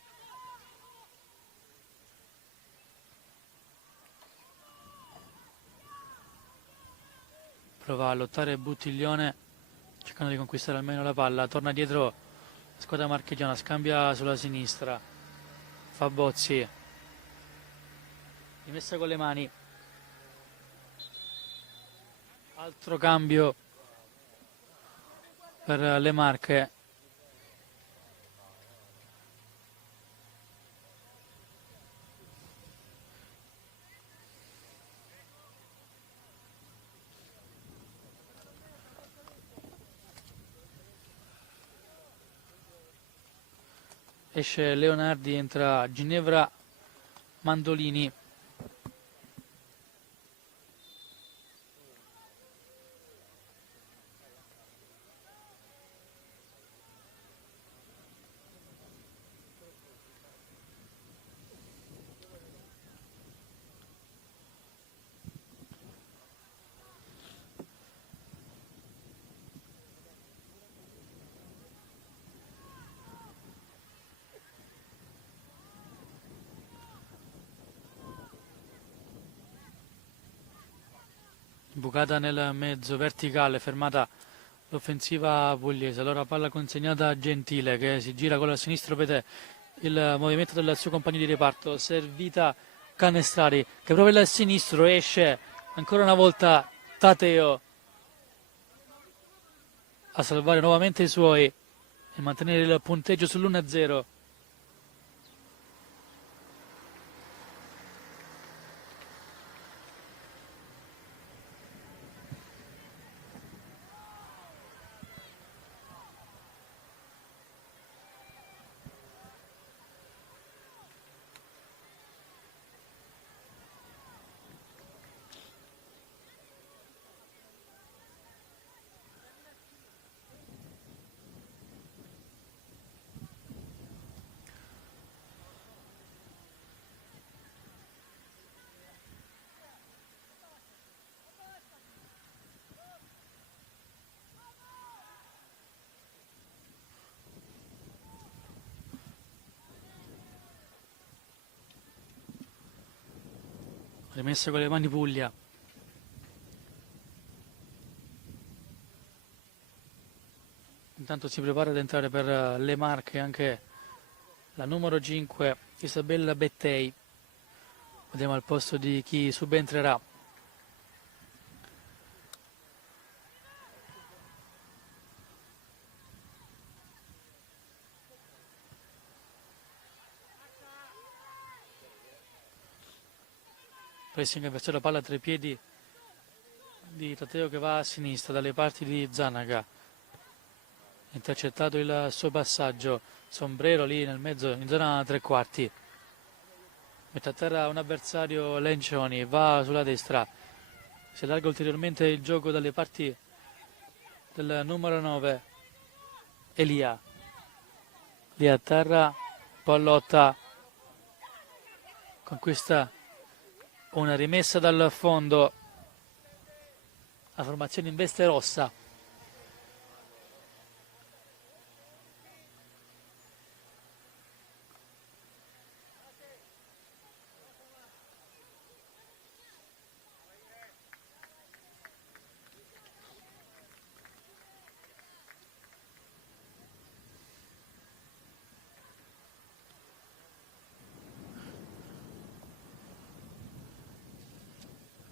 Prova a lottare Buttiglione, cercando di conquistare almeno la palla. Torna dietro la squadra marchigiana, scambia sulla sinistra. Fabozzi. Rimessa con le mani. Altro cambio per le Marche. Esce Leonardi, entra Ginevra Mandolini. Bucata nel mezzo, verticale, fermata l'offensiva pugliese. Allora palla consegnata a Gentile che si gira con la sinistra, vede il movimento del suo compagno di reparto, servita Canestrari che proprio dal sinistro esce ancora una volta Tateo a salvare nuovamente i suoi e mantenere il punteggio sull'1-0. Rimessa con le mani Puglia. Intanto si prepara ad entrare per le Marche anche la numero 5 Isabella Bettei. Vediamo al posto di chi subentrerà. Pressing verso la palla tra i piedi di Tateo che va a sinistra dalle parti di Zanaga. Intercettato il suo passaggio. Sombrero lì nel mezzo in zona tre quarti. Mette a terra un avversario Lencioni, va sulla destra. Si allarga ulteriormente il gioco dalle parti del numero 9 Elia. Lì a terra, Pallotta conquista una rimessa dal fondo. La formazione in veste rossa.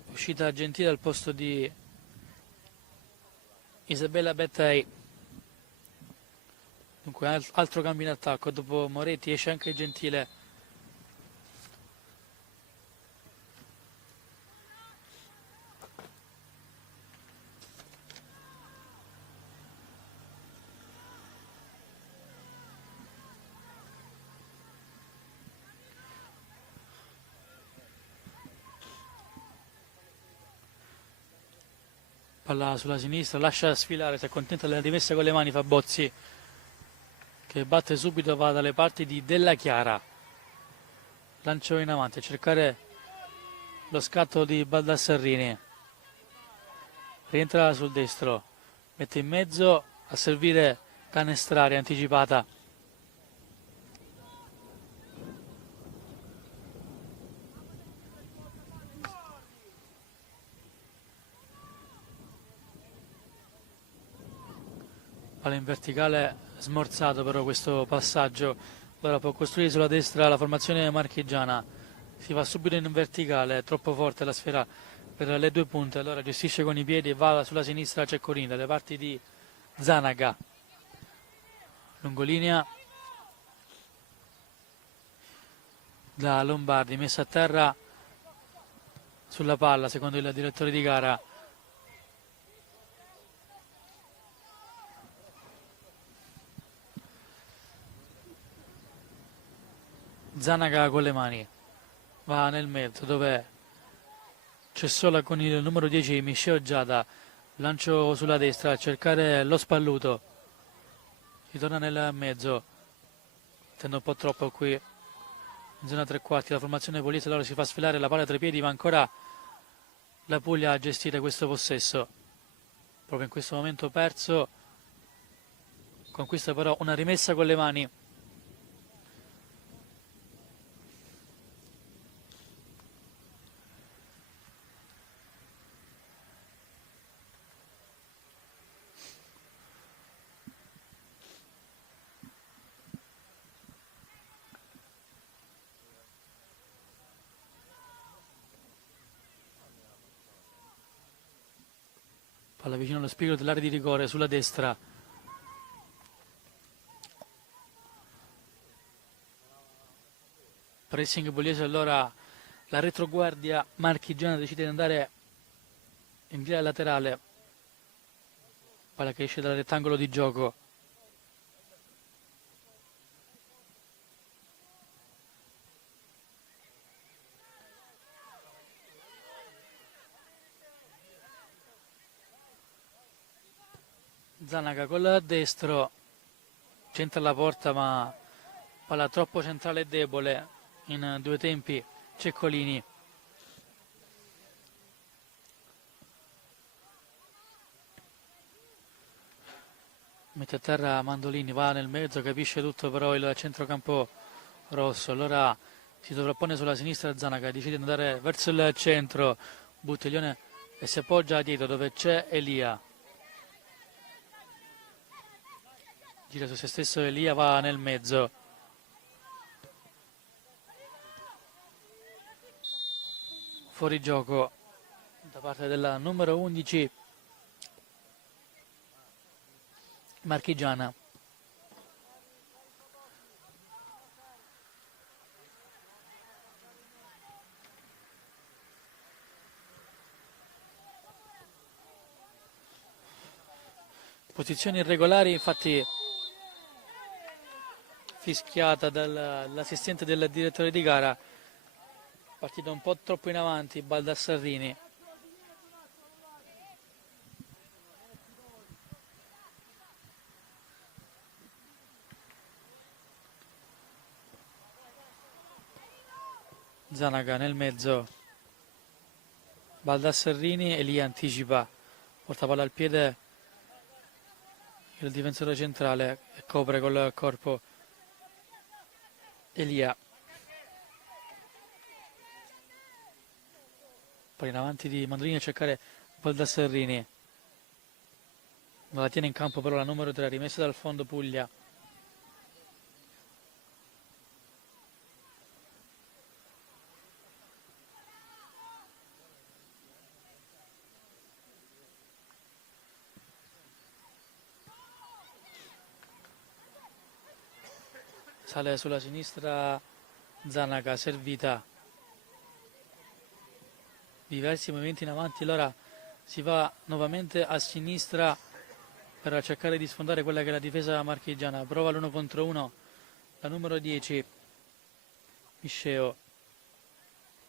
Uscita Gentile al posto di Isabella Bettei. Dunque altro cambio in attacco. Dopo Moretti esce anche Gentile. Palla sulla sinistra, lascia sfilare, si accontenta della rimessa con le mani Fabozzi che batte subito, va dalle parti di Della Chiara. Lancio in avanti a cercare lo scatto di Baldassarrini. Rientra sul destro, mette in mezzo a servire Canestrari, anticipata. Palla in verticale, smorzato però questo passaggio. Ora può costruire sulla destra la formazione marchigiana. Si va subito in verticale, è troppo forte la sfera per le due punte. Allora gestisce con i piedi e va sulla sinistra Ceccorini, dalle parti di Zanaga. Lungolinea da Lombardi, messa a terra sulla palla secondo il direttore di gara. Zanaga con le mani, va nel mezzo dove c'è sola con il numero 10 Micheo Giada, lancio sulla destra a cercare lo Spalluto, ritorna nel mezzo, tende un po' troppo qui in zona tre quarti, la formazione pugliese allora si fa sfilare la palla tra i piedi, ma ancora la Puglia a gestire questo possesso, proprio in questo momento perso, conquista però una rimessa con le mani. palla vicino allo spigolo dell'area di rigore sulla destra. Pressing Pugliese, allora la retroguardia marchigiana decide di andare in via laterale, palla che esce dal rettangolo di gioco. Zanaga col destro, centra la porta ma palla troppo centrale e debole in due tempi. Ceccolini. Mette a terra Mandolini, va nel mezzo, capisce tutto però il centrocampo rosso. Allora si sovrappone sulla sinistra Zanaga, decide di andare verso il centro. Buttiglione e si appoggia dietro dove c'è Elia. Gira su se stesso Elia, va nel mezzo. Fuori gioco da parte della numero 11 marchigiana. Posizioni irregolari, infatti fischiata dall'assistente del direttore di gara, partito un po' troppo in avanti Baldassarrini. Zanaga nel mezzo, Baldassarrini e lì anticipa, porta palla al piede il difensore centrale e copre col corpo Elia. Poi in avanti di Mandolini a cercare Baldassarrini. Non la tiene in campo però la numero 3, rimessa dal fondo Puglia. Sale sulla sinistra Zanaga, servita. Diversi movimenti in avanti, allora si va nuovamente a sinistra per cercare di sfondare quella che è la difesa marchigiana. Prova l'1 contro 1 la numero 10 Misceo,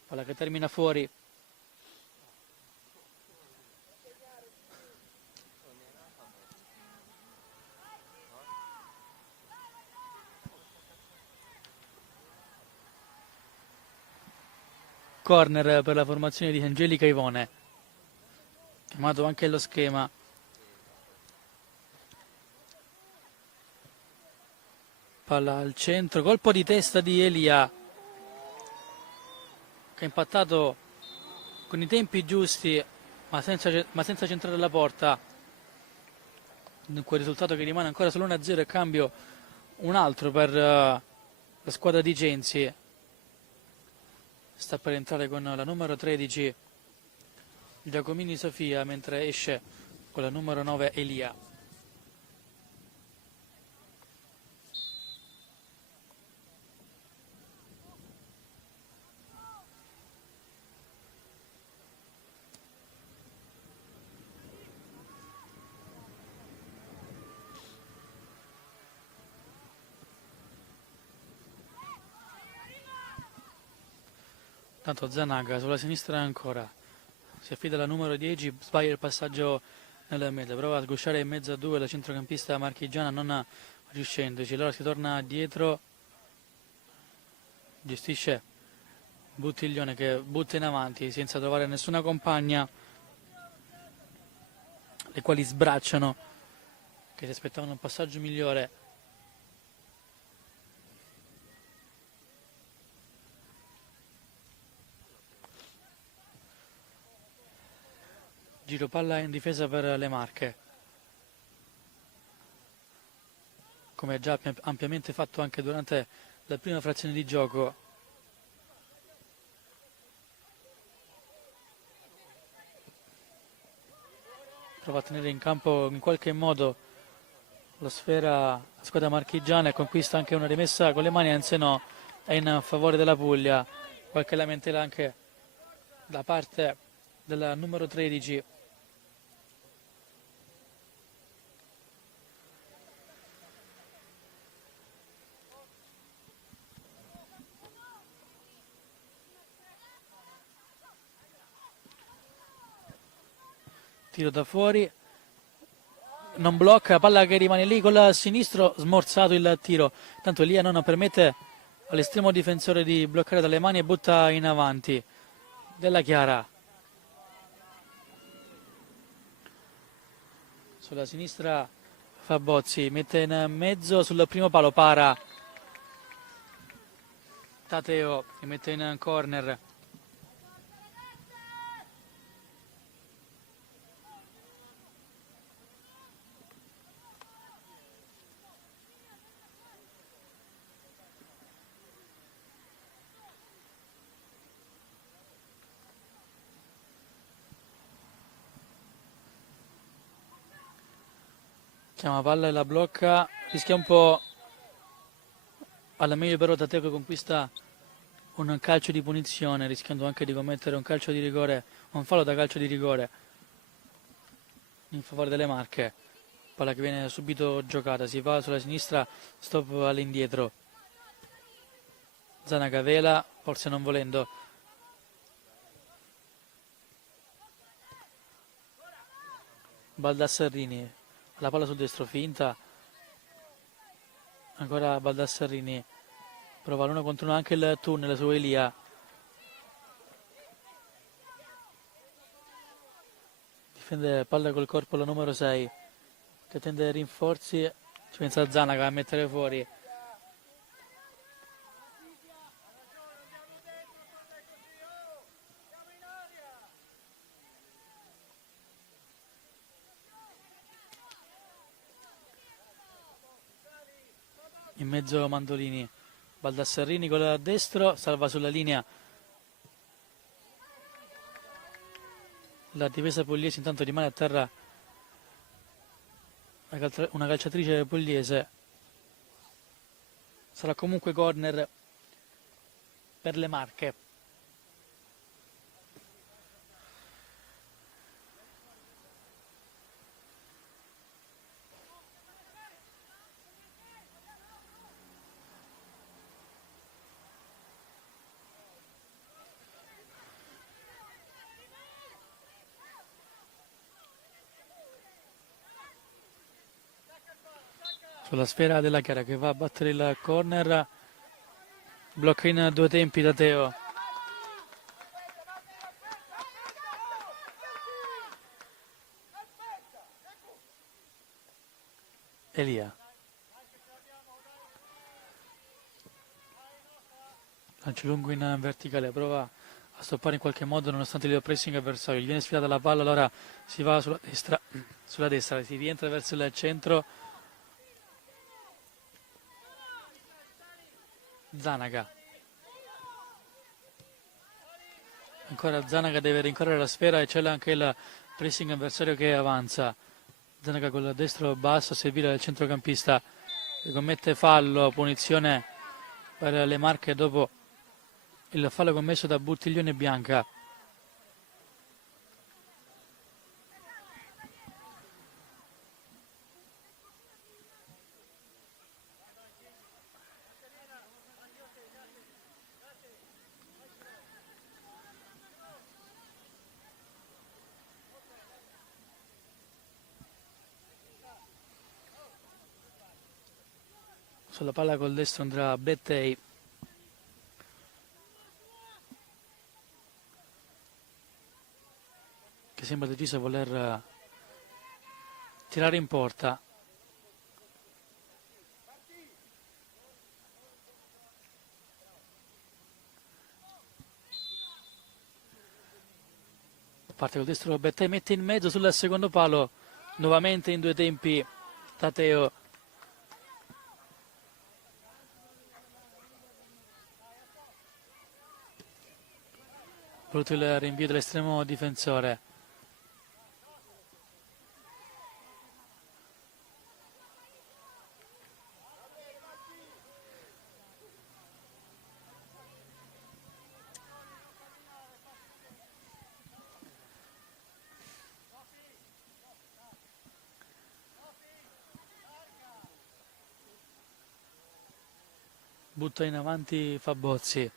palla che termina fuori. Corner per la formazione di Angelica Ivone, chiamato anche lo schema. Palla al centro, colpo di testa di Elia che ha impattato con i tempi giusti ma senza centrare la porta. Dunque il risultato che rimane ancora solo 1-0 e cambio un altro per la squadra di Genzi. Sta per entrare con la numero 13 Giacomini Sofia, mentre esce con la numero 9 Elia. Tanto Zanaga sulla sinistra ancora, si affida alla numero 10, sbaglia il passaggio nella meta, prova a sgusciare in mezzo a due la centrocampista marchigiana non riuscendoci, allora si torna dietro, gestisce Buttiglione che butta in avanti senza trovare nessuna compagna, le quali sbracciano, che si aspettavano un passaggio migliore. Giro palla in difesa per le Marche, come ha già ampiamente fatto anche durante la prima frazione di gioco. prova a tenere in campo in qualche modo la sfera la squadra marchigiana e conquista anche una rimessa con le mani, anzi no, è in favore della Puglia. Qualche lamentela anche da parte del numero 13. Tiro da fuori, non blocca, palla che rimane lì col sinistro, smorzato il tiro. Tanto Elia non permette all'estremo difensore di bloccare dalle mani e butta in avanti. Della Chiara. Sulla sinistra Fabozzi, mette in mezzo sul primo palo, para. Tateo che mette in corner. Chiama palla e la blocca, rischia un po', alla meglio però Tateo che conquista un calcio di punizione, rischiando anche di commettere un calcio di rigore, un fallo da calcio di rigore in favore delle Marche. Palla che viene subito giocata, si va sulla sinistra, stop all'indietro. Zanaga vela, forse non volendo. Baldassarini, la palla sul destro, finta. Ancora Baldassarini, prova l'uno contro uno anche il tunnel su Elia. Difende palla col corpo la numero 6, che tende rinforzi, ci pensa Zanaga a mettere fuori. In mezzo Mandolini, Baldassarini con il destro, salva sulla linea la difesa pugliese, intanto rimane a terra una calciatrice pugliese. Sarà comunque corner per le Marche. Sulla sfera della Chiara che va a battere il corner, blocca in due tempi da Teo. Elia. Lancio lungo in verticale, prova a stoppare in qualche modo nonostante il pressing avversario. Gli viene sfilata la palla, allora si va sulla destra, si rientra verso il centro. Zanaga. Ancora Zanaga deve rincorrere la sfera e c'è anche il pressing avversario che avanza. Zanaga con il destro basso a servire del centrocampista che commette fallo, punizione per le Marche dopo il fallo commesso da Buttiglione Bianca. Sulla palla col destro andrà Bettei. Che sembra deciso a voler tirare in porta. Parte col destro Bettei, mette in mezzo sul secondo palo. Nuovamente in due tempi Tateo. Voluto il rinvio dell'estremo difensore. butta in avanti Fabozzi,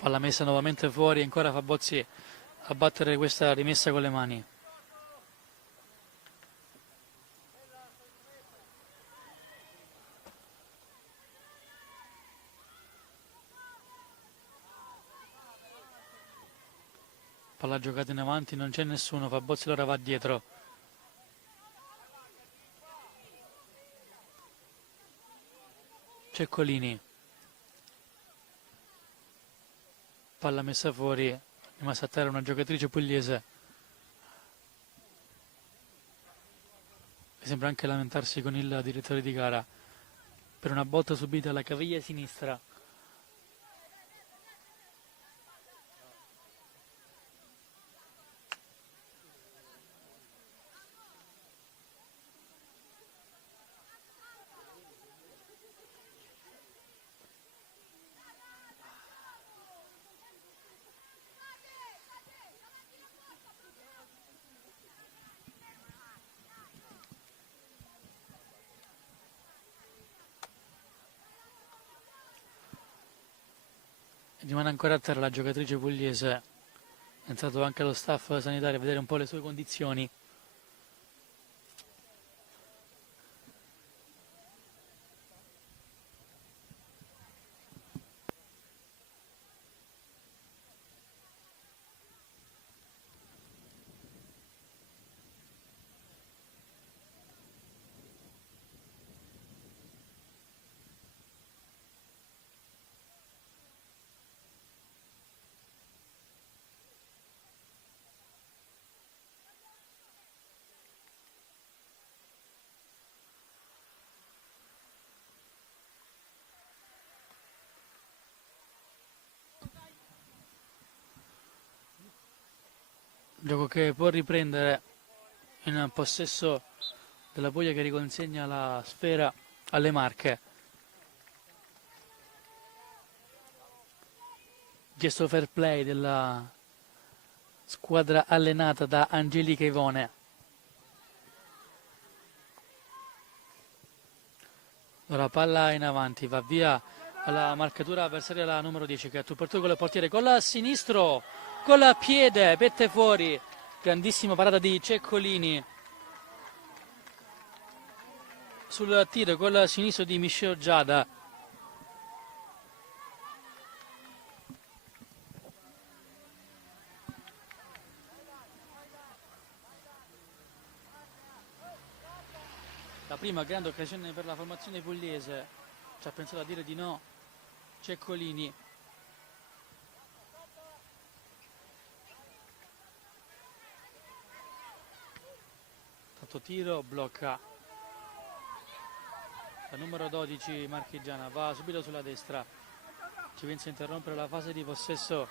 palla messa nuovamente fuori, ancora Fabozzi a battere questa rimessa con le mani. Palla giocata in avanti, non c'è nessuno, Fabozzi allora va dietro. Ceccolini. Palla messa fuori, rimasta a terra una giocatrice pugliese. Sembra anche lamentarsi con il direttore di gara per una botta subita alla caviglia sinistra. Rimane ancora a terra la giocatrice pugliese, è entrato anche lo staff sanitario a vedere un po' le sue condizioni. Gioco che può riprendere in possesso della Puglia, che riconsegna la sfera alle Marche. Gesto fair play della squadra allenata da Angelica Ivone. Ora palla in avanti, va via alla marcatura avversaria la numero 10 che ha tu per tu con il portiere, con la sinistro, con la piede, pette fuori, grandissima parata di Ceccolini sul tiro con il sinistro di Michel Giada. La prima grande occasione per la formazione pugliese, ci ha pensato a dire di no Ceccolini. Tanto tiro, blocca la numero 12 marchigiana, va subito sulla destra, ci pensa a interrompere la fase di possesso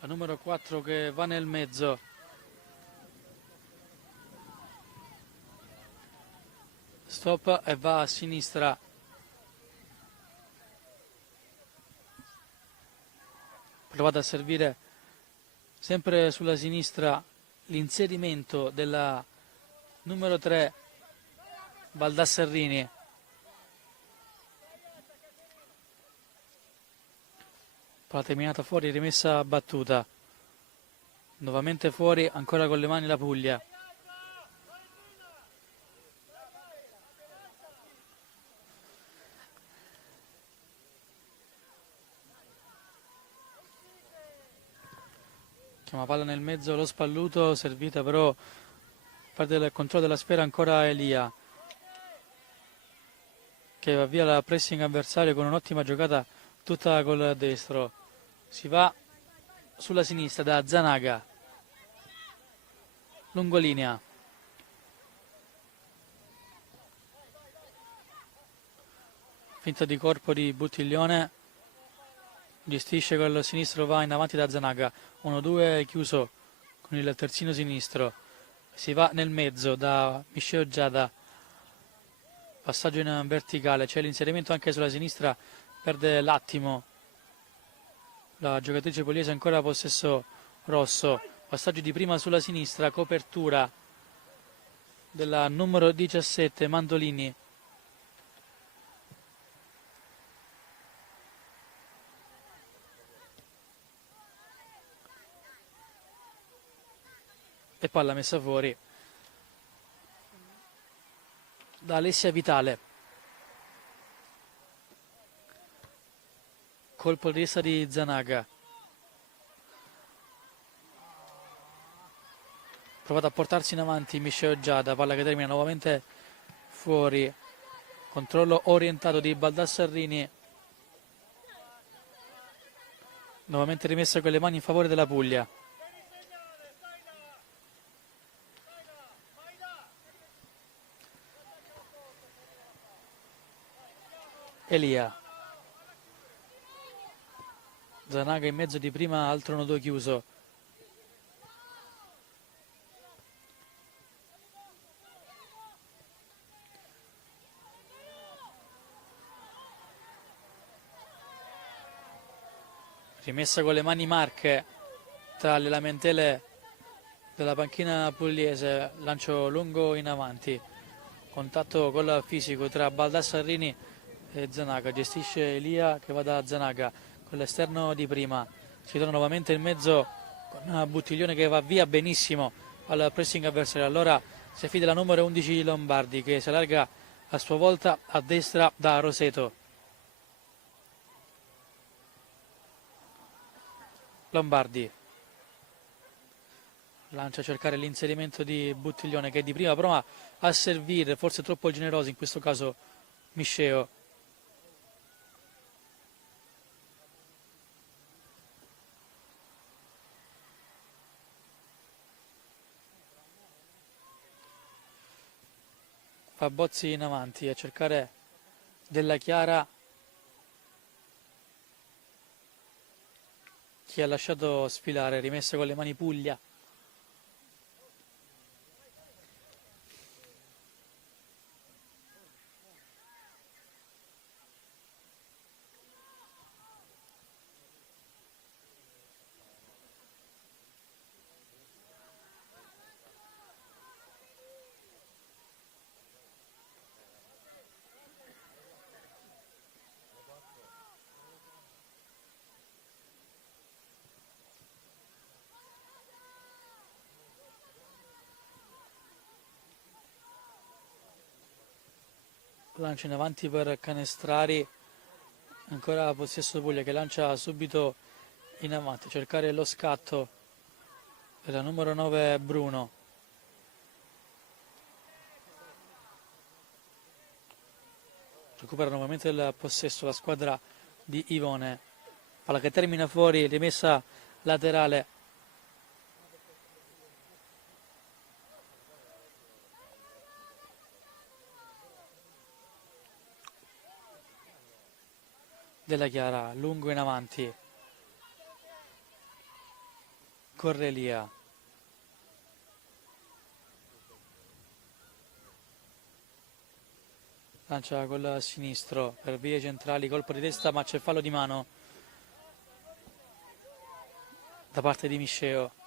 la numero 4 che va nel mezzo. Stop e va a sinistra. Provate a servire sempre sulla sinistra l'inserimento della numero 3 Baldasserrini. Palla terminata fuori, rimessa battuta. Nuovamente fuori, ancora con le mani la Puglia. Chiama palla nel mezzo, lo Spalluto, servita però, perde il controllo della sfera ancora Elia, che va via la pressing avversario con un'ottima giocata tutta col destro. Si va sulla sinistra da Zanaga, lungolinea. Finta di corpo di Buttiglione, gestisce col sinistro, va in avanti da Zanaga, 1-2 chiuso con il terzino sinistro, si va nel mezzo da Michel Giada, passaggio in verticale, c'è l'inserimento anche sulla sinistra, perde l'attimo la giocatrice pugliese, ancora possesso rosso, passaggio di prima sulla sinistra, copertura della numero 17 Mandolini, e palla messa fuori da Alessia Vitale. Colpo di testa di Zanaga. Provato a portarsi in avanti Misceo Giada, palla che termina nuovamente fuori. Controllo orientato di Baldassarrini. Nuovamente rimessa con le mani in favore della Puglia. Elia. Zanaga in mezzo di prima, altro nodo chiuso. Rimessa con le mani Marche tra le lamentele della panchina pugliese, lancio lungo in avanti, contatto col fisico tra Baldassarrini e Zanaga, gestisce Elia che va da Zanaga con l'esterno di prima, si torna nuovamente in mezzo con Buttiglione che va via benissimo al pressing avversario, allora si affida la numero 11 Lombardi che si allarga a sua volta a destra da Roseto. Lombardi lancia a cercare l'inserimento di Buttiglione che di prima prova a servire, forse troppo generoso in questo caso Misceo. Fa Bozzi in avanti a cercare Della Chiara, chi ha lasciato sfilare, rimessa con le mani Puglia. Lancia in avanti per Canestrari, ancora possesso Puglia che lancia subito in avanti, cercare lo scatto della numero 9 Bruno. Recupera nuovamente il possesso la squadra di Ivone, palla che termina fuori, rimessa laterale. Della Chiara, lungo in avanti, corre Elia, lancia col sinistro per vie centrali, colpo di testa ma c'è fallo di mano da parte di Misceo.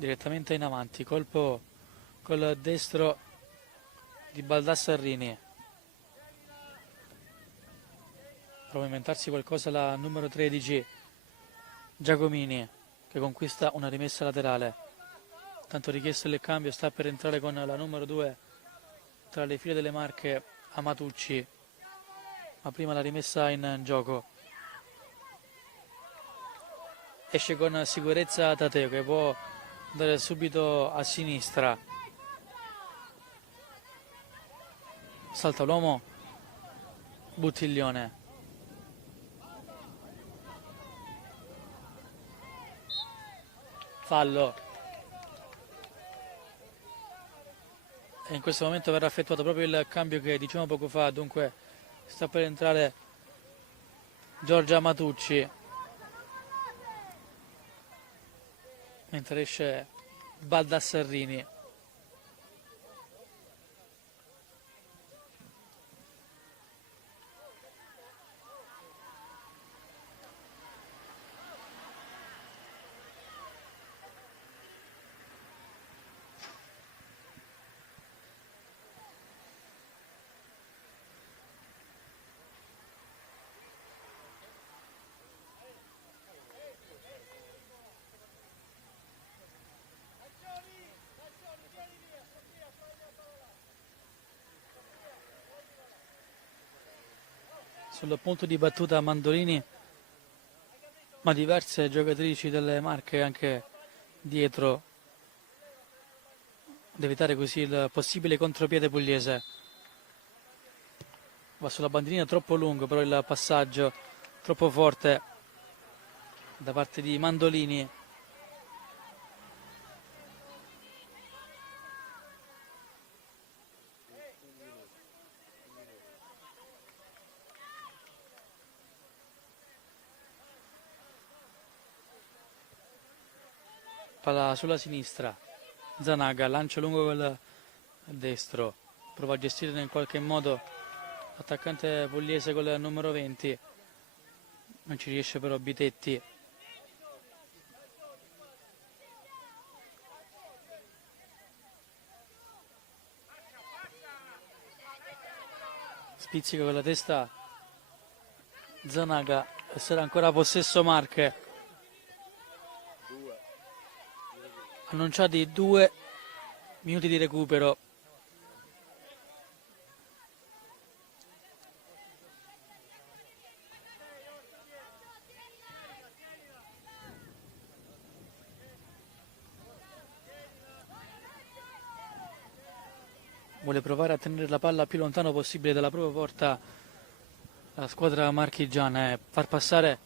Direttamente in avanti, colpo col destro di Baldassarrini. Prova a inventarsi qualcosa la numero 13 Giacomini che conquista una rimessa laterale. Tanto richiesto il cambio, sta per entrare con la numero 2 tra le file delle Marche Amatucci, ma prima la rimessa in gioco. Esce con sicurezza Tateo che può andare subito a sinistra. Salta l'uomo Buttiglione. Fallo. E in questo momento verrà effettuato proprio il cambio che dicevamo poco fa, dunque sta per entrare Giorgia Matucci, mentre esce Baldassarrini. sul punto di battuta Mandolini, ma diverse giocatrici delle Marche anche dietro, ad evitare così il possibile contropiede pugliese. Va sulla bandierina troppo lungo, però il passaggio troppo forte da parte di Mandolini. Palla sulla sinistra, Zanaga, lancio lungo col destro, prova a gestire in qualche modo l'attaccante pugliese con il numero 20, non ci riesce però Bitetti. Spizzica con la testa Zanaga, e sarà ancora possesso Marche. Annunciati 2 minuti di recupero. Vuole provare a tenere la palla più lontano possibile dalla propria porta la squadra marchigiana e far passare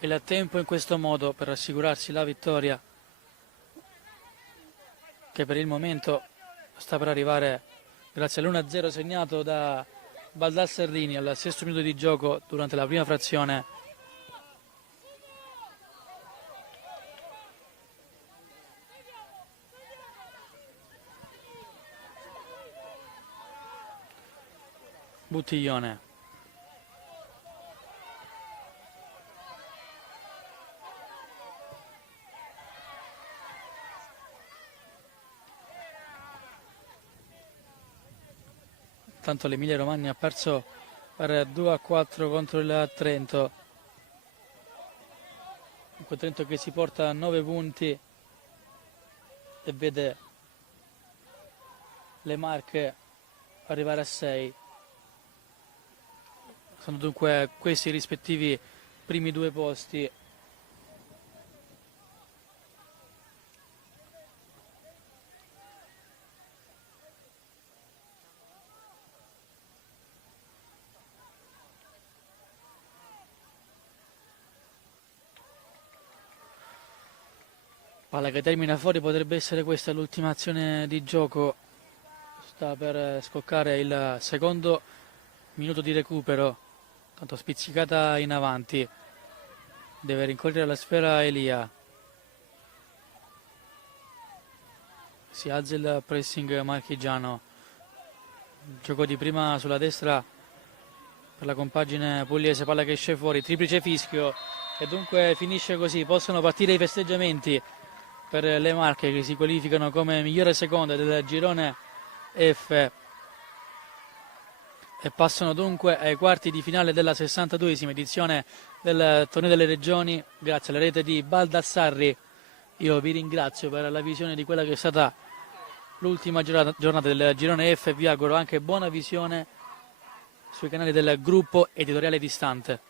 il tempo in questo modo per assicurarsi la vittoria, che per il momento sta per arrivare grazie all'1-0 segnato da Baldasserrini al 6° minuto di gioco durante la prima frazione. Buttiglione. Tanto l'Emilia Romagna ha perso per 2-4 contro il Trento. Un Trento che si porta a 9 punti e vede le Marche arrivare a 6. Sono dunque questi i rispettivi primi 2 posti. Palla che termina fuori, potrebbe essere questa l'ultima azione di gioco. Sta per scoccare il secondo minuto di recupero, tanto spizzicata in avanti, deve rincorrere la sfera Elia. Si alza il pressing marchigiano, gioco di prima sulla destra per la compagine pugliese, palla che esce fuori, triplice fischio e dunque finisce così. Possono partire i festeggiamenti per le Marche che si qualificano come migliore seconda del girone F e passano dunque ai quarti di finale della 62esima edizione del Torneo delle Regioni grazie alla rete di Baldassarri. Io vi ringrazio per la visione di quella che è stata l'ultima giornata del girone F e vi auguro anche buona visione sui canali del gruppo editoriale Distante.